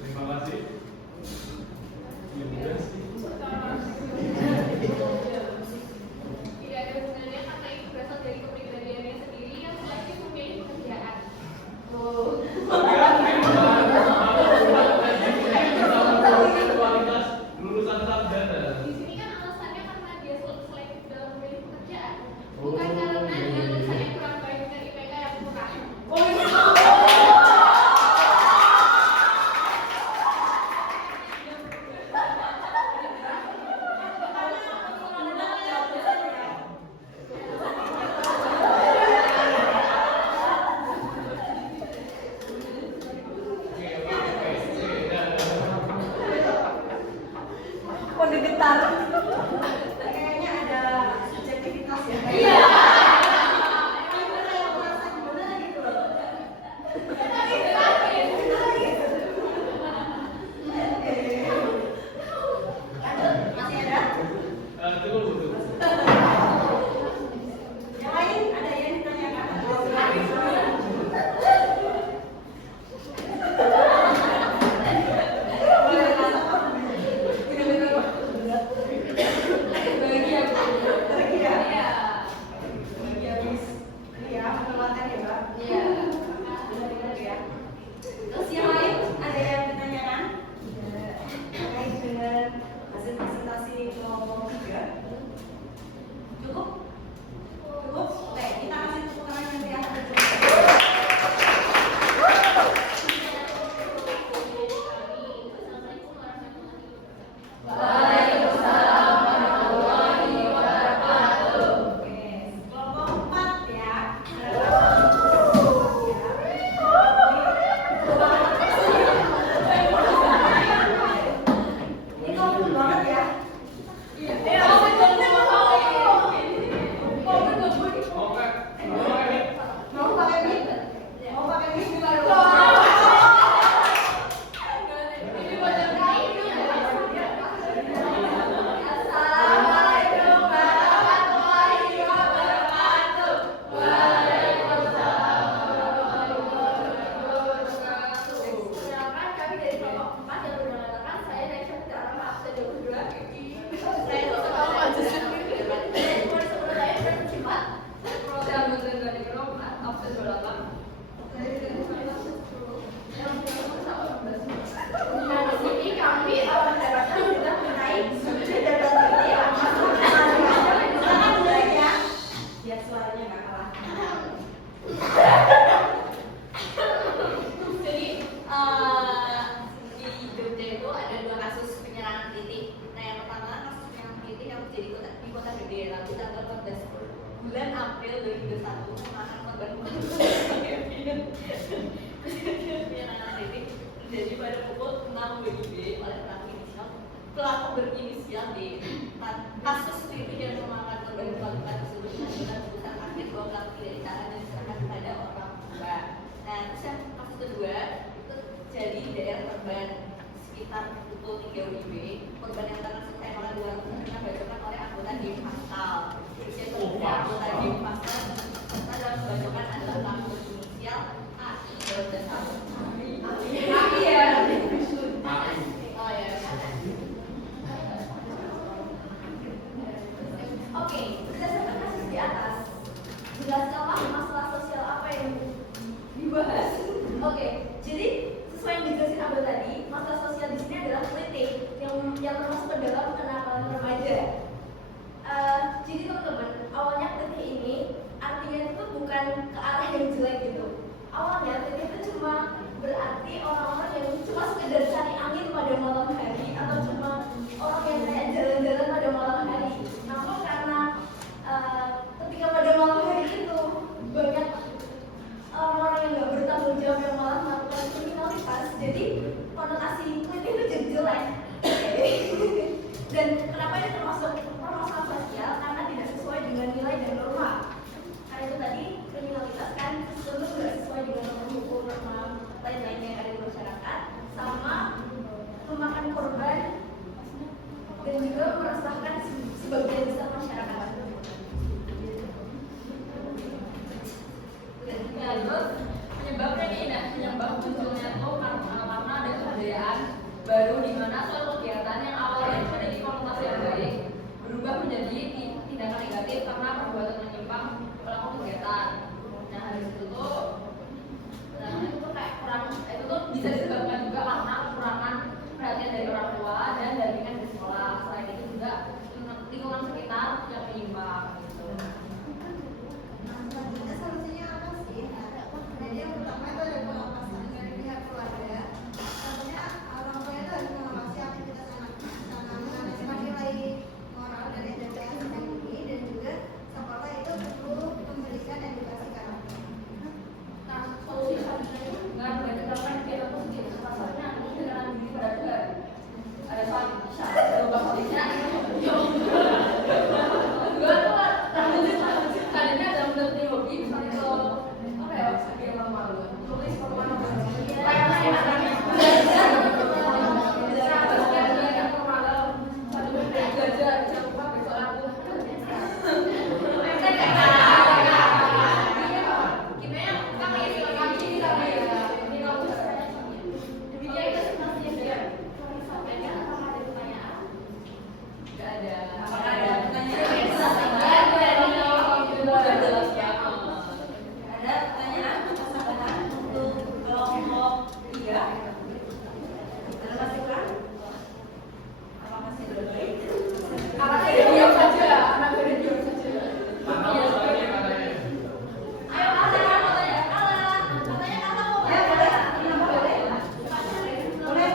Terima kasih. Ya udah sih. Tidak ada hubungannya karena itu berasal dari kepribadiannya sendiri yang selektif memilih pekerjaan. Kualitas lulusan sarjana. Di sini kan alasannya karena dia selektif dalam memilih pekerjaan, bukan karena dia lulusannya kurang baik dan IPK yang kurang. Kode getar. Kayaknya ada subjektivitas ya. Iya. Itu kayak merasa gimana gitu loh. Lanjut, masih ada? Tunggu. Yang lain ada yang ditanyakan? Boleh langsung. Bagi habis ini ya, penguatan ya, Mbak. Benar-benar ya. Terus yang lain ada yang ditanyakan? Terkait dengan hasil presentasi kelompok 3? Cukup? Cukup? Oke, kita kasih tepuk tangan yang di atas. Waalaikumsalam warahmatullahi wabarakatuh. Oke, kelompok 4 ya. Ini kelompok banget ya. Oke. Mau pakai mic? Mau pakai mic? Assalamualaikum warahmatullahi wabarakatuh. Waalaikumsalam warahmatullahi wabarakatuh. Perkenalkan, kami dari kelompok 4 yang bernamakan saya dari Syafira Rahma absen 22. Saya itu tahu aja. Saya cuma sebelum saya bersifat program mengenai dari kelompok absen 28. Nah, di sini kami akan mendapatkan juga mengenai subjek dan materi yang masuk ke dalam Silakan mulai ya. Biar suaranya nggak kalah. Jadi di Jogja itu ada 2 kasus penyerangan titik. Nah, yang pertama kasus penyerangan titik yang terjadi di kota gede lalu tanggal 14 bulan April 2021 memakan korban penyerangan titik terjadi pada pukul 6 WIB oleh pelaku berinisial D. Kasus titik yang memakan korban pelakukan tersebut adalah keputusan akhir bahwa pelaku tidak ditahan dan diserahkan kepada orang tua. Nah, terus yang kasus kedua itu jadi di daerah korban sekitar pukul 3 WIB. Korban yang termasuk tembakan 200 terkena bacokan oleh anggota Dim Pascal. Terus yang ketiga anggota Dim Pascal serta dalam bacokan adalah pelaku berinisial AI. Oh ya. Oke, berdasarkan kasus di atas, jelaskanlah masalah sosial apa yang dibahas. Oke, jadi sesuai yang dijelasin Abel tadi, masalah sosial di sini adalah politik yang termasuk ke dalam kenakalan remaja. Jadi teman-teman, awalnya politik ini artinya itu bukan ke arah yang jelek gitu. Awalnya politik itu cuma berarti orang-orang yang cuma sekedar cari angin pada malam hari atau cuma orang yang kayak jalan-jalan pada malam hari. Namun karena jadi tindakan negatif karena perbuatan menyimpang pelaku kegiatan. Nah habis itu tuh itu tuh kayak kurang, itu tuh bisa disebabkan juga karena kekurangan perhatian dari orang tua dan dampingan di sekolah. Selain itu juga lingkungan sekitar yang menyimpang gitu. Selanjutnya solusinya apa sih? Jadi yang pertama itu ada pengawasan dari pihak keluarga. Contohnya orang tua itu harus mengawasi aktivitas anaknya, menanamkan nilai moral dan etika yang tinggi, dan juga sekolah itu perlu memberikan edukasi karakter. Nah, solusi selanjutnya itu dengan menciptakan kegiatan positif. Salah satunya adalah dengan diri pada Tuhan. Ada soal bisa berubah soalnya. Dua tuh tadinya dalam bentuk hobi, misalnya kalau apa ya, sebagai malu tulis permohonan Ada pertanyaan atas tambahan untuk kelompok 3? Ada masukan? Apa masih belum baik? anak diam saja, anak diam saja. Mana soalnya katanya? Ayo katanya kalah mau Ya boleh, kenapa boleh? Boleh,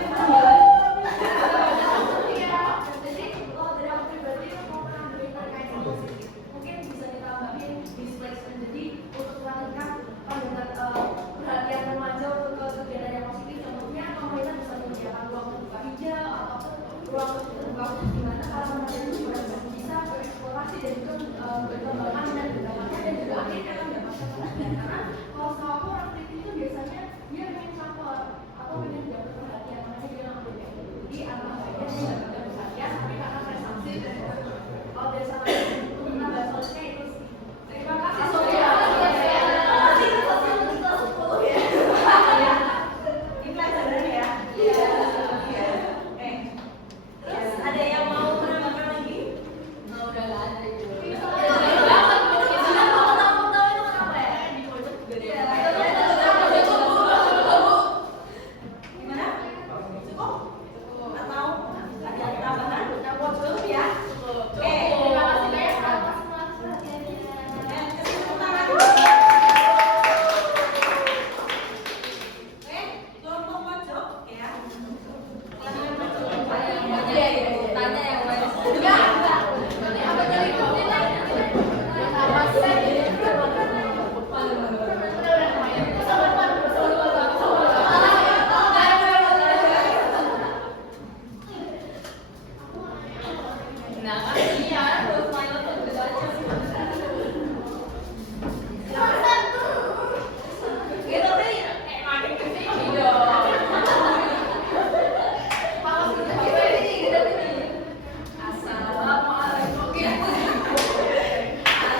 Jadi kalau dari aku pribadi mau memberikan kaitan positif, mungkin bisa ditambahin displacement. Jadi untuk melanjutkan pandangan perhatian remaja untuk ke kegiatan yang positif, contohnya pemerintah bisa menyediakan ruang terbuka hijau ataupun ruang terbuka khusus di mana para remaja itu juga bisa bereksplorasi dan juga berkembangkan dan berdampak dan juga akhirnya akan mendapatkan perhatian. Karena kalau sama aku orang kritis itu biasanya dia pengen caper atau pengen dapat perhatian, makanya dia nggak kayak gitu. Jadi alhamdulillah dia dapat perhatian tapi karena prestasi dan kalau biasanya untuk menambah solusinya itu sih. Terima kasih Sophia. ini pelajaran ya? Iya. Terus ada yang mau menambahkan lagi? Udah nggak ada gitu. Gimana? Cukup? Atau ada tambahan? Cukup ya? Oke. Terima kasih banyak atas perhatiannya. Kasih tepuk tangan. Oke, kelompok pojok ya. Kelompok pojok. Tanya yang banyak. Nanti apa jadi Nah kan iya, terus main laptop gitu aja. gitu sih kayak makin ke sini dong.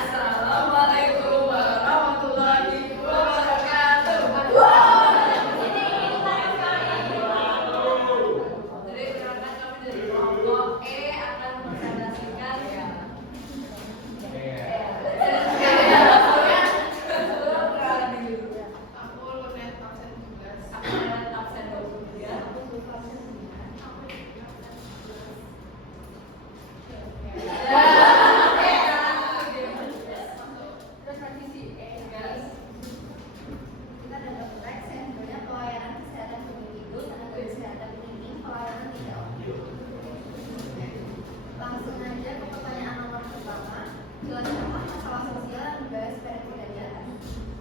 Assalamualaikum warahmatullahi wabarakatuh. Jadi berangkat kami dari kelompok E akan mempresentasikan ya. Aku lunet absen tugas. Aku lunet absen 20 ya. Terus transisi guys. Kita dapat teks yang sebenarnya pelayanan kesehatan individu, tenaga kesehatan klinik, pelayanan tidak objek. Langsung aja ke pertanyaan nomor pertama. Jelaskanlah masalah sosial yang dibahas pada cerita di atas.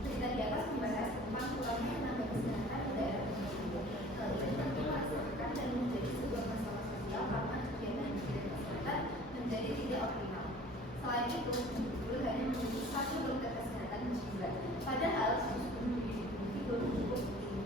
Cerita di atas membahas tentang kurangnya tenaga kesehatan di daerah tersebut. Hal ini tentu merasakan dan menjadi sebuah masalah sosial karena kegiatan di bidang kesehatan menjadi tidak optimal. Selain itu, guru hanya memiliki satu dokter kesehatan jiwa. Padahal justru memiliki guru cukup tinggi.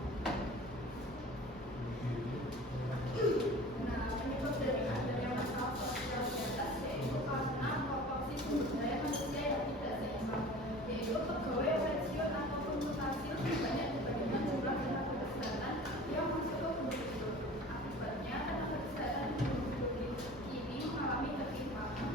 Nah, penyebab dari adanya masalah sosial di atas yaitu karena proporsi sumber daya manusia yang tidak seimbang, yaitu pegawai pensiun ataupun mutasi lebih banyak dibandingkan jumlah tenaga kesehatan yang masuk ke guru itu. Akibatnya tenaga kesehatan di guru ini mengalami ketimpangan.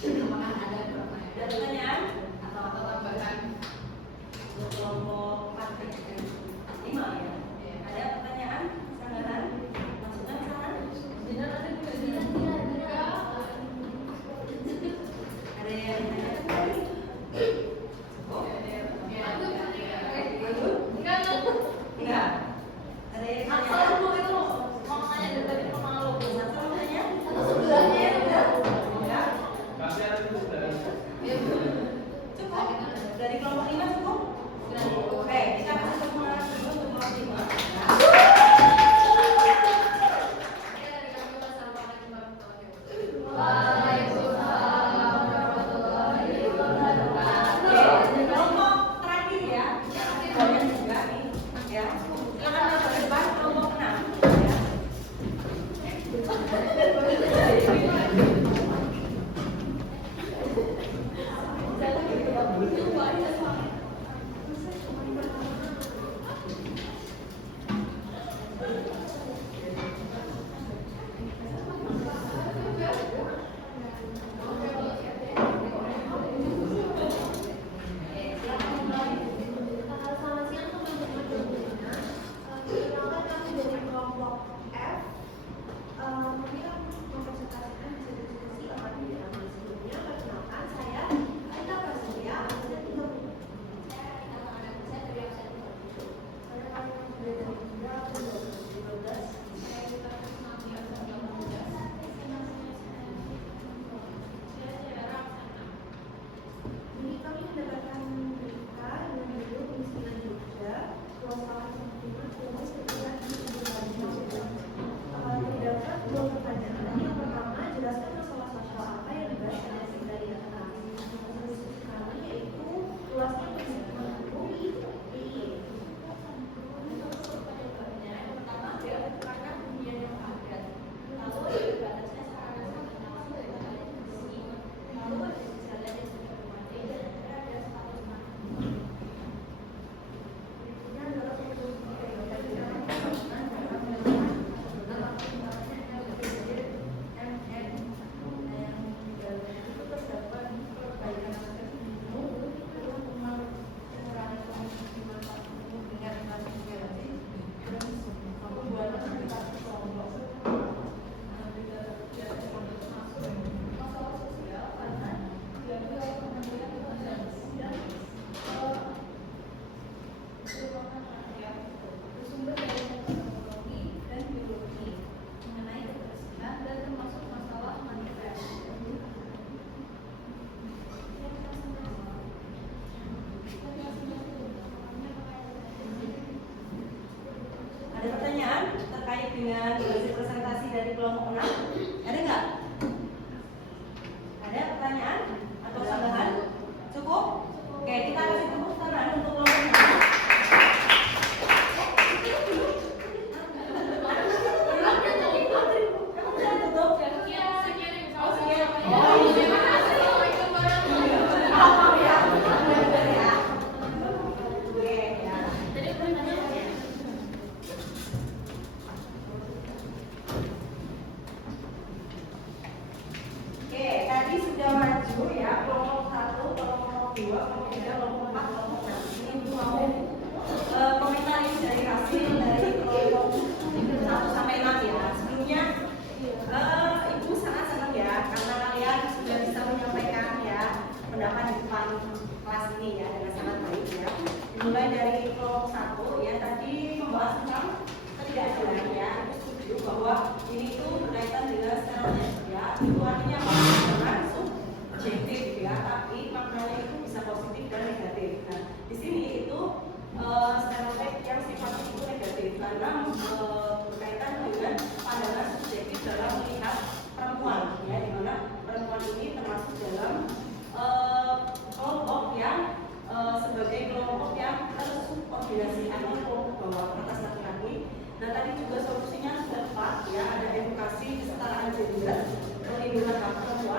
Apakah ada pertanyaan? Ada pertanyaan? Atau tambahan? Untuk kelompok 5 ya. Ada pertanyaan? Sanggahan? Masukan saran? Tidak ada juga. Ada yang bertanya? Oh, enggak. Ada yang bertanya? Satu pertanyaan? Enggak. Kasih ada tulis dari Cukup? Dari kelompok 5 cukup? Oke, kita kasih semangat dulu untuk kelompok 5. Kelompok terakhir ya, banyak juga nih, ya. Silakan ke depan kelompok 6 ya. Selamat siang teman-teman semuanya. Perkenalkan kami dari kelompok F. Kami akan mempresentasikan diskusi yang ada di dalam sebelumnya. Perkenalkan saya Aita Prasetya, absen 30. Saya kami dari 2012. Ini kami mendapatkan berita dengan judul Kemiskinan Jogja, Perusahaan Sempurna Kumus Ketika di terdapat dua pertanyaan. Yang pertama, jelaskan masalah sosial apa yang dibahas pada dari atas. Diskusi kami yaitu luasnya kemiskinan bumi DIY. Berikutnya adalah fokus bersumber dari ekonomi dan biologi mengenai kebersihan dan termasuk masalah manipulasi. Ada pertanyaan terkait dengan hasil presentasi dari kelompok 6? Ada nggak? Ada pertanyaan atau sanggahan? Cukup? Oke, kita kasih tepuk tangan untuk kelompok 6. Emang udah tutup? Oh, sekian. Oh, iya. Maaf ya. Oke, ya. Oke, tadi sudah maju ya kelompok 1, kelompok 2, kelompok 3, kelompok 4, kelompok 6. Ini Ibu mau komentari dari hasil dari kelompok 1 sampai 6 ya. Sebelumnya Ibu sangat senang ya karena kalian sudah bisa menyampaikan ya pendapat di depan kelas ini ya dengan sangat baik ya. Dimulai dari kelompok 1 ya tadi membahas tentang ketidakadilan ya. Ibu setuju bahwa ini itu berkaitan dengan stereotip ya. Itu artinya bukan subjektif ya, tapi maknanya itu bisa positif dan negatif. Nah, di sini itu stereotip yang sifatnya itu negatif karena berkaitan dengan pandangan subjektif dalam melihat perempuan ya, di mana perempuan ini termasuk dalam kelompok yang sebagai kelompok yang tersubordinasi atau kelompok bawah atas laki-laki. Nah tadi juga solusinya sudah tepat ya, ada edukasi kesetaraan gender, perlindungan hak perempuan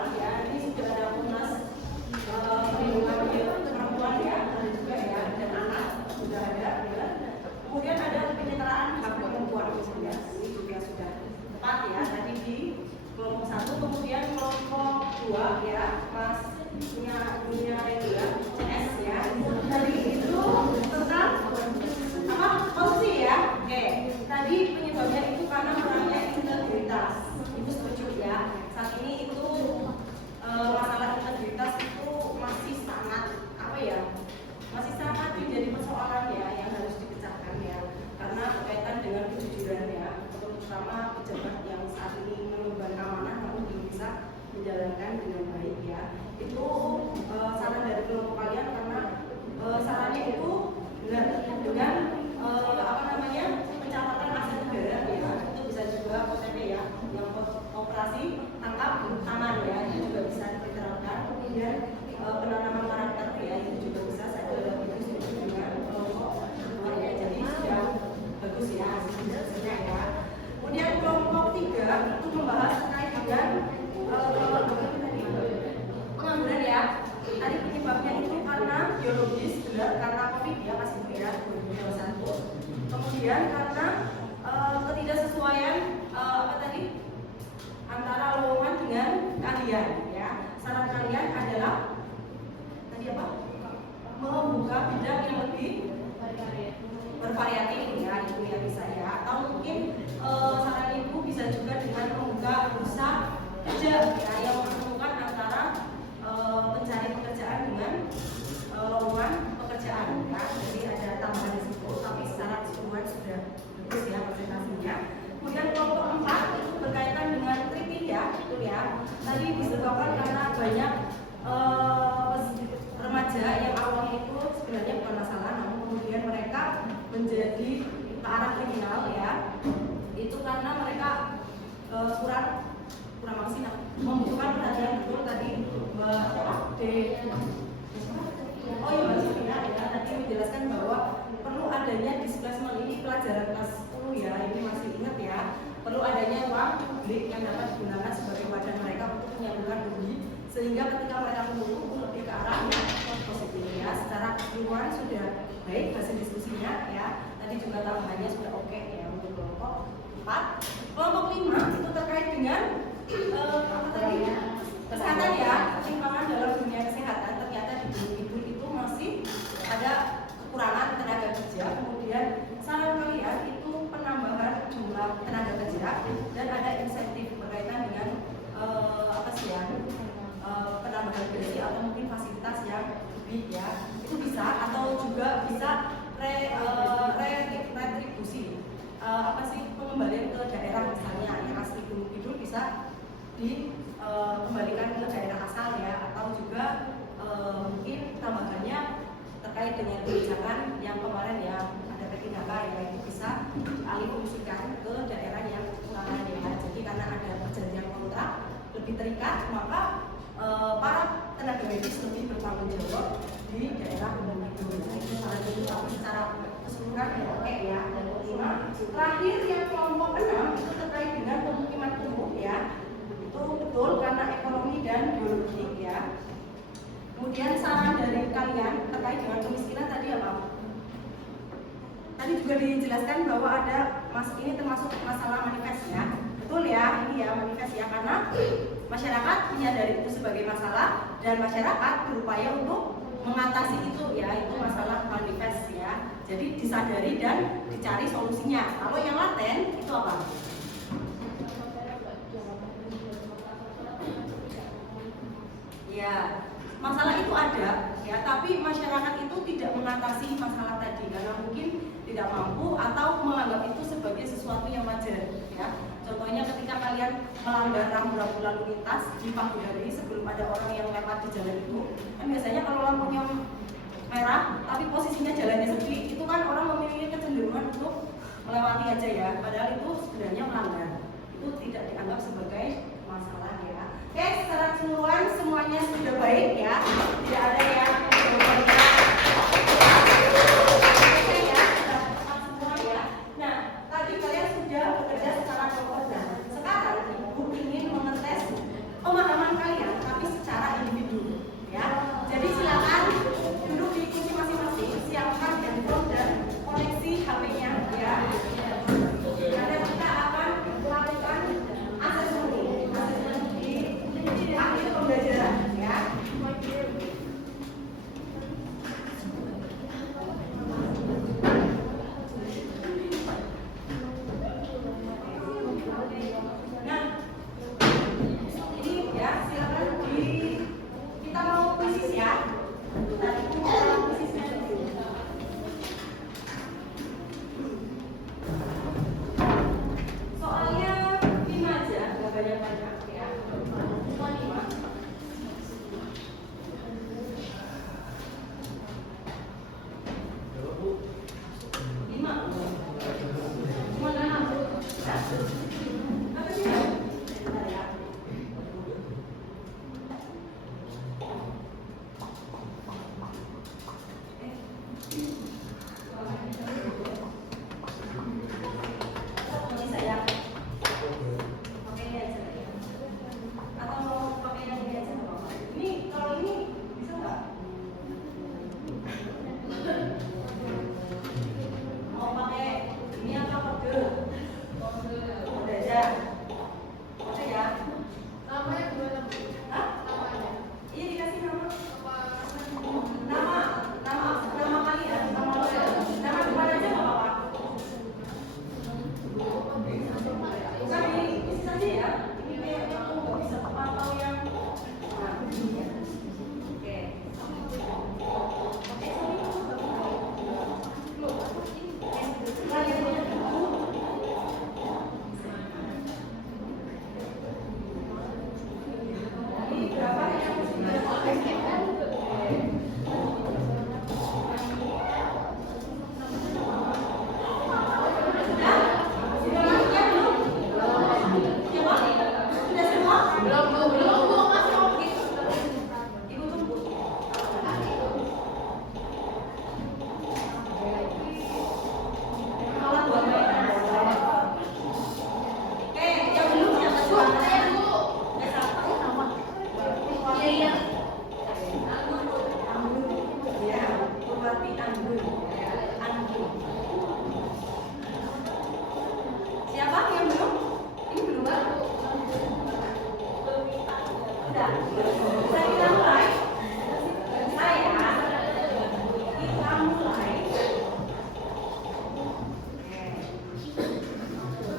2 ya, Masnya dunia regular CS ya. Tadi itu tentang apa? Korupsi ya. Oke. Tadi penyebabnya itu karena kurangnya integritas. Itu setuju ya. Saat ini itu masalah integritas itu masih sangat apa ya? Masih sangat menjadi persoalan ya yang harus dipecahkan ya. Karena berkaitan dengan kejujuran ya, terutama pejabat yang saat ini mengemban amanah namun belum bisa menjalankan dengan baik ya. Itu saran dari kelompok kalian karena sarannya itu benar dengan apa namanya pencatatan aset negara ya, itu bisa juga OTT ya, yang operasi tangkap tangan ya, itu juga bisa diterapkan. Kemudian penanaman karakter ya, itu juga bisa saya dalam itu dengan kelompok ya, jadi sudah bagus ya hasilnya ya. Kemudian kelompok 3 itu membahas terkait dengan pengangguran ya. Tadi penyebabnya itu karena biologis, benar, karena COVID ya, masih ya 2021. Kemudian karena ketidaksesuaian apa tadi antara lowongan dengan keahlian ya. Saran kalian adalah tadi apa? Membuka bidang yang lebih bervariatif ya, itu ya bisa ya. Atau mungkin saran ibu bisa juga dengan membuka bursa kerja ya, yang menentukan antara pencari pekerjaan dengan lowongan pekerjaan ya. Jadi ada tambahan di situ, tapi secara keseluruhan sudah bagus ya presentasinya. Kemudian kelompok 4 itu berkaitan dengan kritik ya, itu ya. Tadi disebabkan karena banyak remaja yang awalnya itu sebenarnya bukan masalah, namun kemudian mereka menjadi ke arah kriminal ya. Itu karena mereka kurang maksimal membutuhkan perhatian betul tadi Mbak Mbak Sofia ya, tadi menjelaskan bahwa perlu adanya displacement, ini pelajaran kelas 10 ya, ini masih ingat ya, perlu adanya uang publik yang dapat digunakan sebagai wadah mereka untuk menyalurkan hobi, sehingga ketika mereka menunggu lebih ke arah yang positif ya. Secara keseluruhan sudah baik hasil diskusinya ya, tadi juga tambahannya sudah oke ya untuk kelompok 4. Kelompok 5 itu terkait dengan apa tadi kesehatan ya, ketimpangan dalam dunia kesehatan. Ternyata di Gunung Kidul itu masih ada kekurangan tenaga kerja. Kemudian saran kalian itu penambahan jumlah tenaga kerja dan ada insentif berkaitan dengan apa sih ya, penambahan gaji atau mungkin fasilitas yang lebih ya, itu bisa, atau juga bisa retribusi apa sih, pengembalian ke daerah misalnya yang asli Gunung Kidul bisa dikembalikan ke daerah asal ya, atau juga mungkin tambahannya terkait dengan kebijakan yang kemarin ya ada PKK ya, itu bisa dialihfungsikan ke daerah yang kekurangan ya. Jadi karena ada perjanjian kontrak lebih terikat, maka para tenaga medis lebih bertanggung jawab di daerah Gunung Kidul. Itu salah satu, tapi secara keseluruhan ya oke ya. Dan kelima, terakhir yang kelompok 6 itu terkait dengan pemukiman kumuh ya. Itu betul karena ekonomi dan biologi ya. Kemudian saran dari kalian terkait dengan kemiskinan tadi apa? Tadi juga dijelaskan bahwa ada ini termasuk masalah manifest ya. Betul ya, ini ya manifest ya, karena masyarakat menyadari itu sebagai masalah dan masyarakat berupaya untuk mengatasi itu ya, itu masalah manifest ya. Jadi disadari dan dicari solusinya. Kalau yang laten itu apa? Ya, masalah itu ada ya, tapi masyarakat itu tidak mengatasi masalah tadi karena mungkin tidak mampu atau menganggap itu sebagai sesuatu yang wajar ya. Contohnya ketika kalian melanggar rambu-rambu lalu lintas di pagi hari sebelum ada orang yang lewat di jalan itu, kan biasanya kalau lampunya merah tapi posisinya jalannya sepi, itu kan orang memiliki kecenderungan untuk melewati aja ya, padahal itu sebenarnya melanggar. Itu tidak dianggap sebagai masalah ya. Oke, secara keseluruhan semuanya sudah baik ya, tidak ada yang Nah, tadi kalian sudah bekerja secara kelompok. Sekarang Ibu ingin mengetes pemahaman kalian, tapi secara individu ya. Jadi silakan duduk di kursi masing-masing, siapkan handphone dan koneksi HP-nya ya. Karena kita akan melakukan asesmen. ya. Semua 5. Lima. Cuma 6. Apa sih? Bentar ya. Bisa ya? Pakai ini aja ya. Atau mau pakai yang ini aja nggak apa-apa. Ini kalau ini bisa nggak? Mau pakai ini apa kode? Kode aja. Oke ya. Namanya gimana, Bu? Hah? Namanya? Iya dikasih nama. Apa? Nama kalian, nama depan aja nggak apa-apa. Bukan ini saja ya. Ini kayak aku nggak bisa kepantau yang. Nah, oke. Ini berapa yang Ibu tunggu. Malah buat mainan. Yang belum yang kedua. Satu nama. Iya. Ya, Purwati Anggun. Siapa yang belum? Ini belum kan? Udah. Bisa kita mulai? Saya. Kita mulai.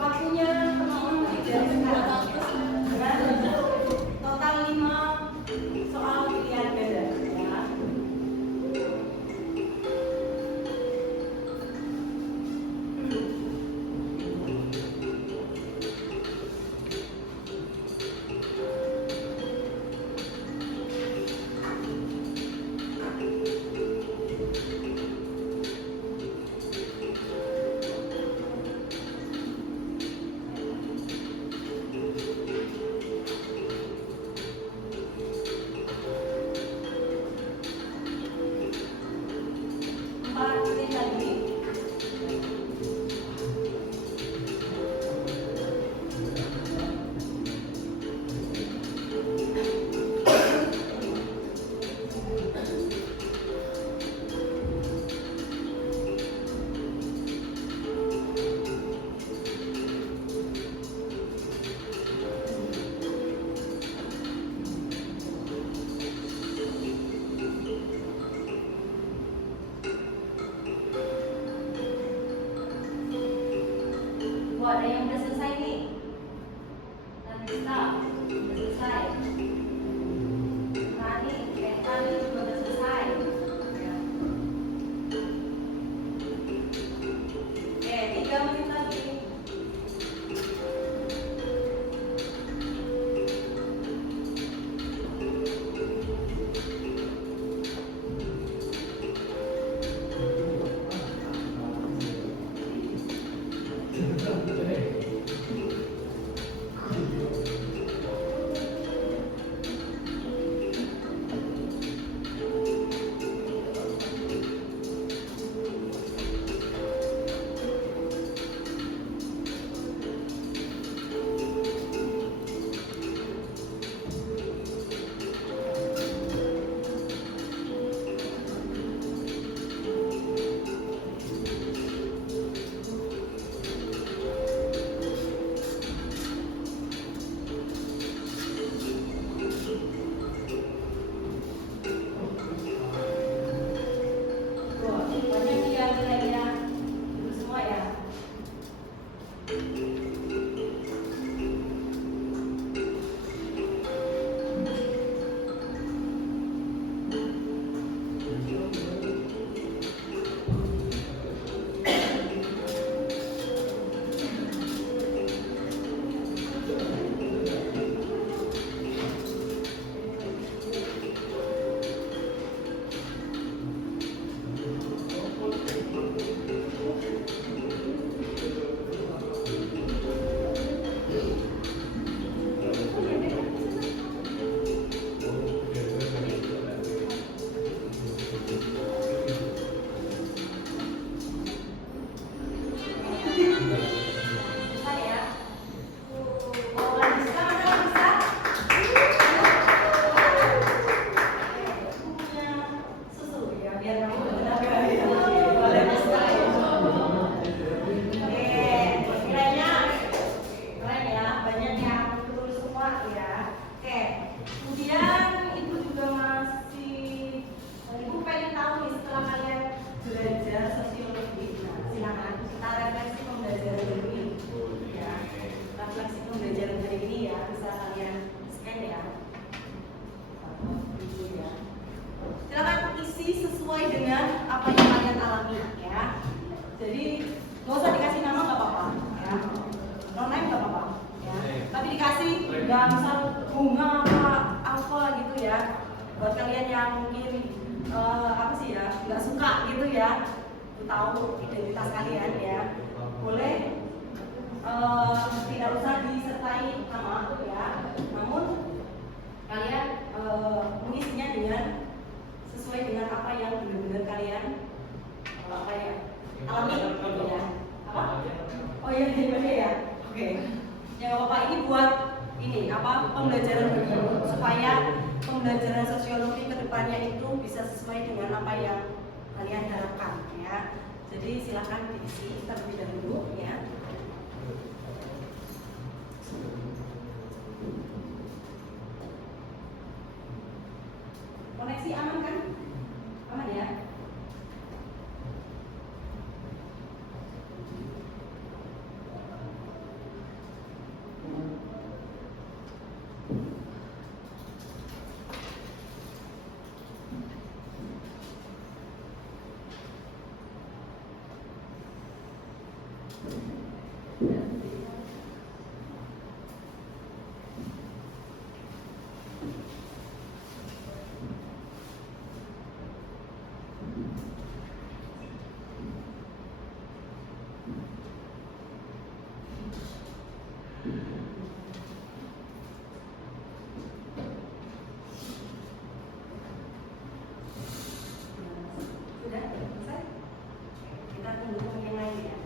Waktunya teman-teman dari sekarang. Dengan total 5 soal pilihan ganda. Ya. bunga apa gitu ya. Buat kalian yang mungkin apa sih ya, nggak suka gitu ya, tahu identitas kalian ya, boleh tidak usah disertai nama ya, namun kalian mengisinya dengan sesuai dengan apa yang benar-benar kalian alami gitu ya. Apa? Oh iya ya. Oke. Ya nggak apa-apa, ini buat ini apa pembelajaran dulu supaya pembelajaran sosiologi kedepannya itu bisa sesuai dengan apa yang kalian harapkan ya. Jadi silakan diisi terlebih dahulu ya. Koneksi aman kan? Aman ya? Sudah selesai? Kita tunggu yang lain ya.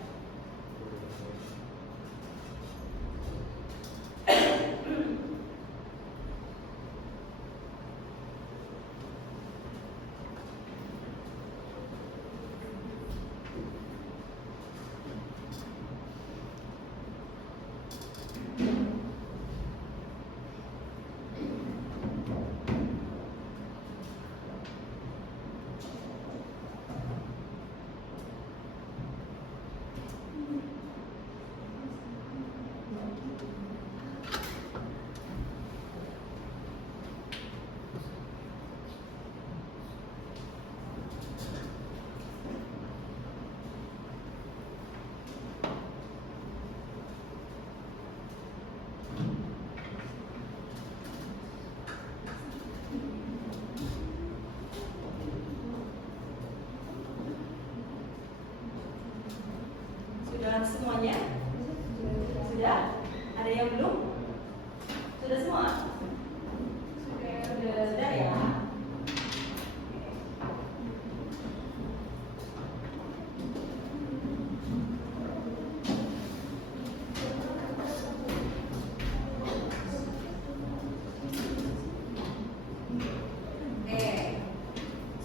Sudah semuanya? Sudah? Ada yang belum? Sudah semua? Sudah ya? Oke.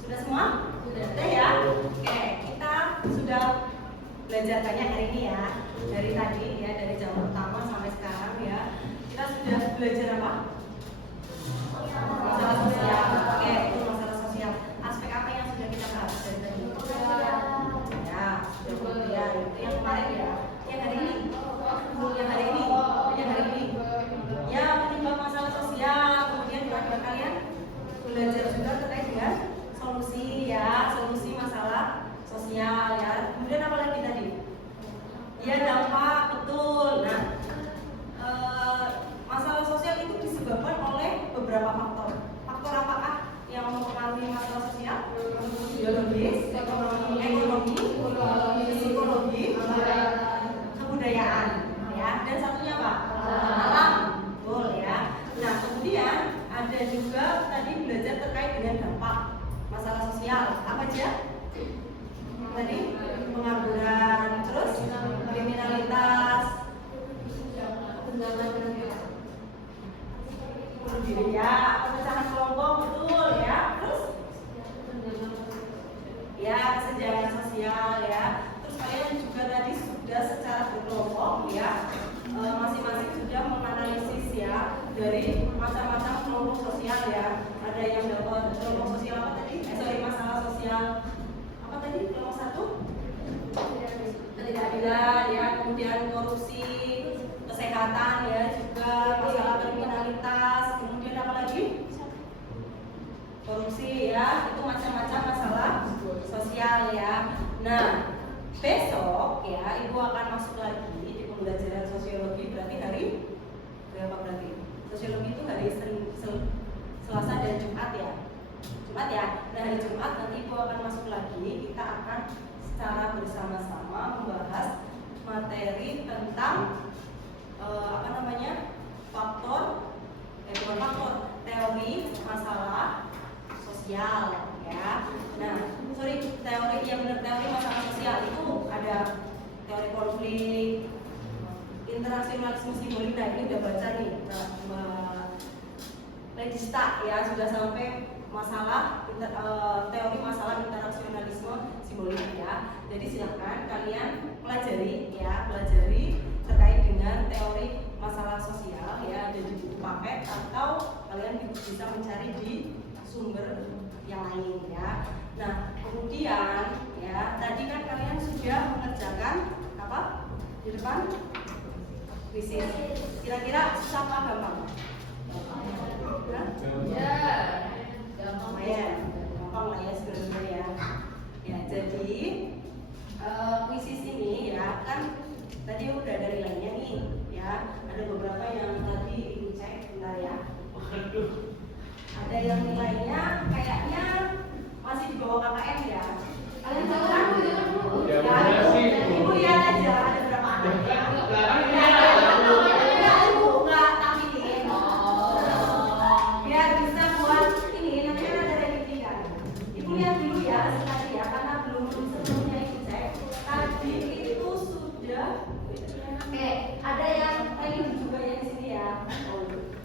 Sudah semua? Sudah ya? Oke, kita sudah belajar banyak hari ini ya, dari tadi ya, dari jam pertama sampai sekarang ya. Kita sudah belajar apa? Masalah sosial. Oke, itu masalah sosial. Aspek apa yang sudah kita bahas dari tadi? Ya, sudah kemudian itu yang kemarin ya, yang hari ini, yang hari ini, yang hari ini. Ya, menimbang masalah sosial. Kemudian juga kalian belajar juga terkait dengan solusi ya, solusi masalah sosial ya. Kemudian apa lagi tadi? Ya, dampak, betul. Nah, masalah sosial itu disebabkan oleh beberapa faktor. Faktor apakah yang mempengaruhi masalah sosial? Biologis, ekonomi, psikologi, kebudayaan ya. Dan satunya apa? Alam. Betul ya. Nah, kemudian ada juga tadi belajar terkait dengan dampak masalah sosial. Apa aja? Tadi pengangguran, terus kriminalitas, bunuh diri ya, pemecahan kelompok, betul ya. Terus ya, kesenjangan sosial ya. Terus kalian juga tadi sudah secara berkelompok ya, masing-masing sudah menganalisis ya dari macam-macam kelompok sosial ya. Ada yang dapat kelompok sosial apa tadi? Masalah sosial apa tadi? Kelompok satu ketidakadilan ya, kemudian korupsi, kesehatan ya, juga masalah kriminalitas, kemudian apa lagi? Korupsi ya, itu macam-macam masalah sosial ya. Nah, besok ya Ibu akan masuk lagi di pembelajaran sosiologi, berarti hari berapa berarti? Sosiologi itu hari Selasa dan Jumat ya. Jumat ya. Nah, hari Jumat nanti Ibu akan masuk lagi. Kita akan secara bersama-sama membahas materi tentang faktor bukan faktor, teori masalah sosial ya. Nah, teori yang benar, teori masalah sosial itu ada teori konflik, internasionalisme simbolik. Nah, ini udah baca nih Legista ya, sudah sampai masalah teori masalah internasionalisme simbolik ya. Jadi silakan kalian pelajari terkait dengan teori masalah sosial ya, ada di buku paket atau kalian bisa mencari di sumber yang lain ya. Nah, kemudian ya, tadi kan kalian sudah mengerjakan apa di depan kuisis. Kira-kira susah apa gampang? Gampang lah ya sebenarnya ya. Jadi kuisis ini ya kan tadi udah ada nilainya nih ya. Ada beberapa yang tadi Ibu cek bentar ya. Ada yang nilainya kayaknya masih di bawah KKM ya. Kalian jangan dulu. Ibu lihat aja ada berapa anaknya. Lihat dulu ya sekali ya, karena belum sebelumnya itu cek. Tadi itu sudah ada yang ranking juga ya di sini ya.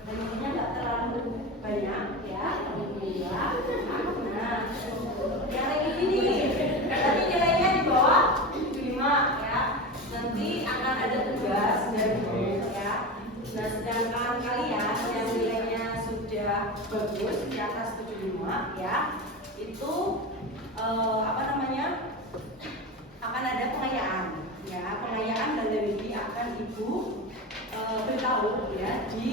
Rankingnya nggak terlalu banyak ya, alhamdulillah. Nah, yang ranking ini tadi nilainya di bawah 5 ya. Nanti akan ada tugas dari ya. Nah, sedangkan kalian yang nilainya sudah bagus di atas 75 ya, itu akan ada pengayaan ya. Pengayaan dan dari akan Ibu beritahu ya di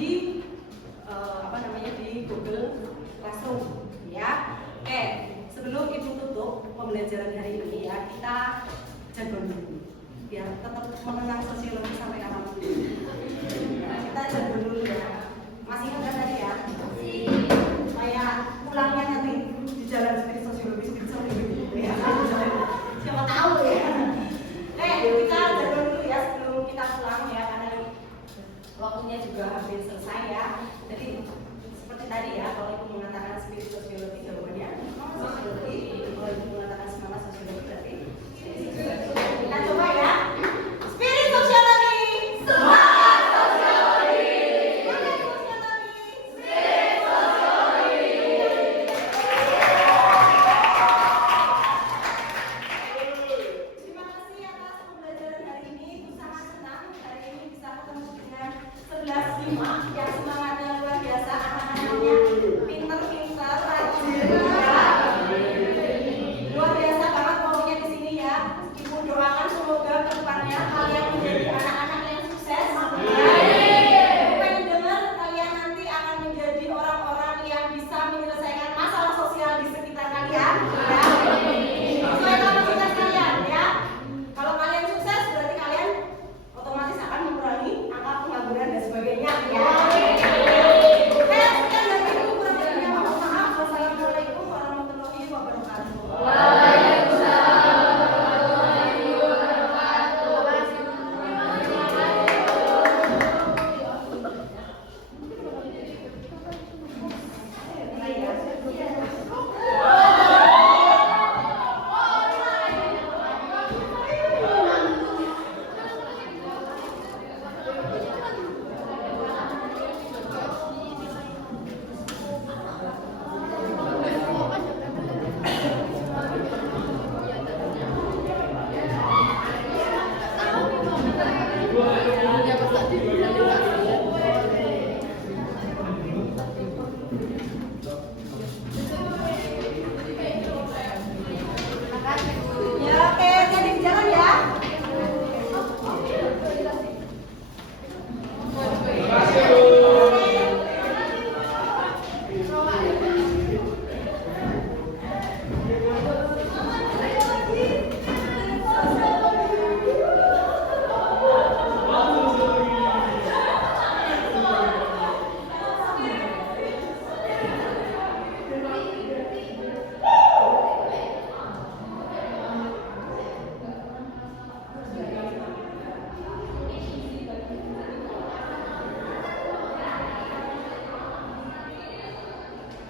di Google Classroom ya. Oke, sebelum Ibu tutup pembelajaran hari ini ya, kita jadwal dulu biar tetap mengenang sosiologi sama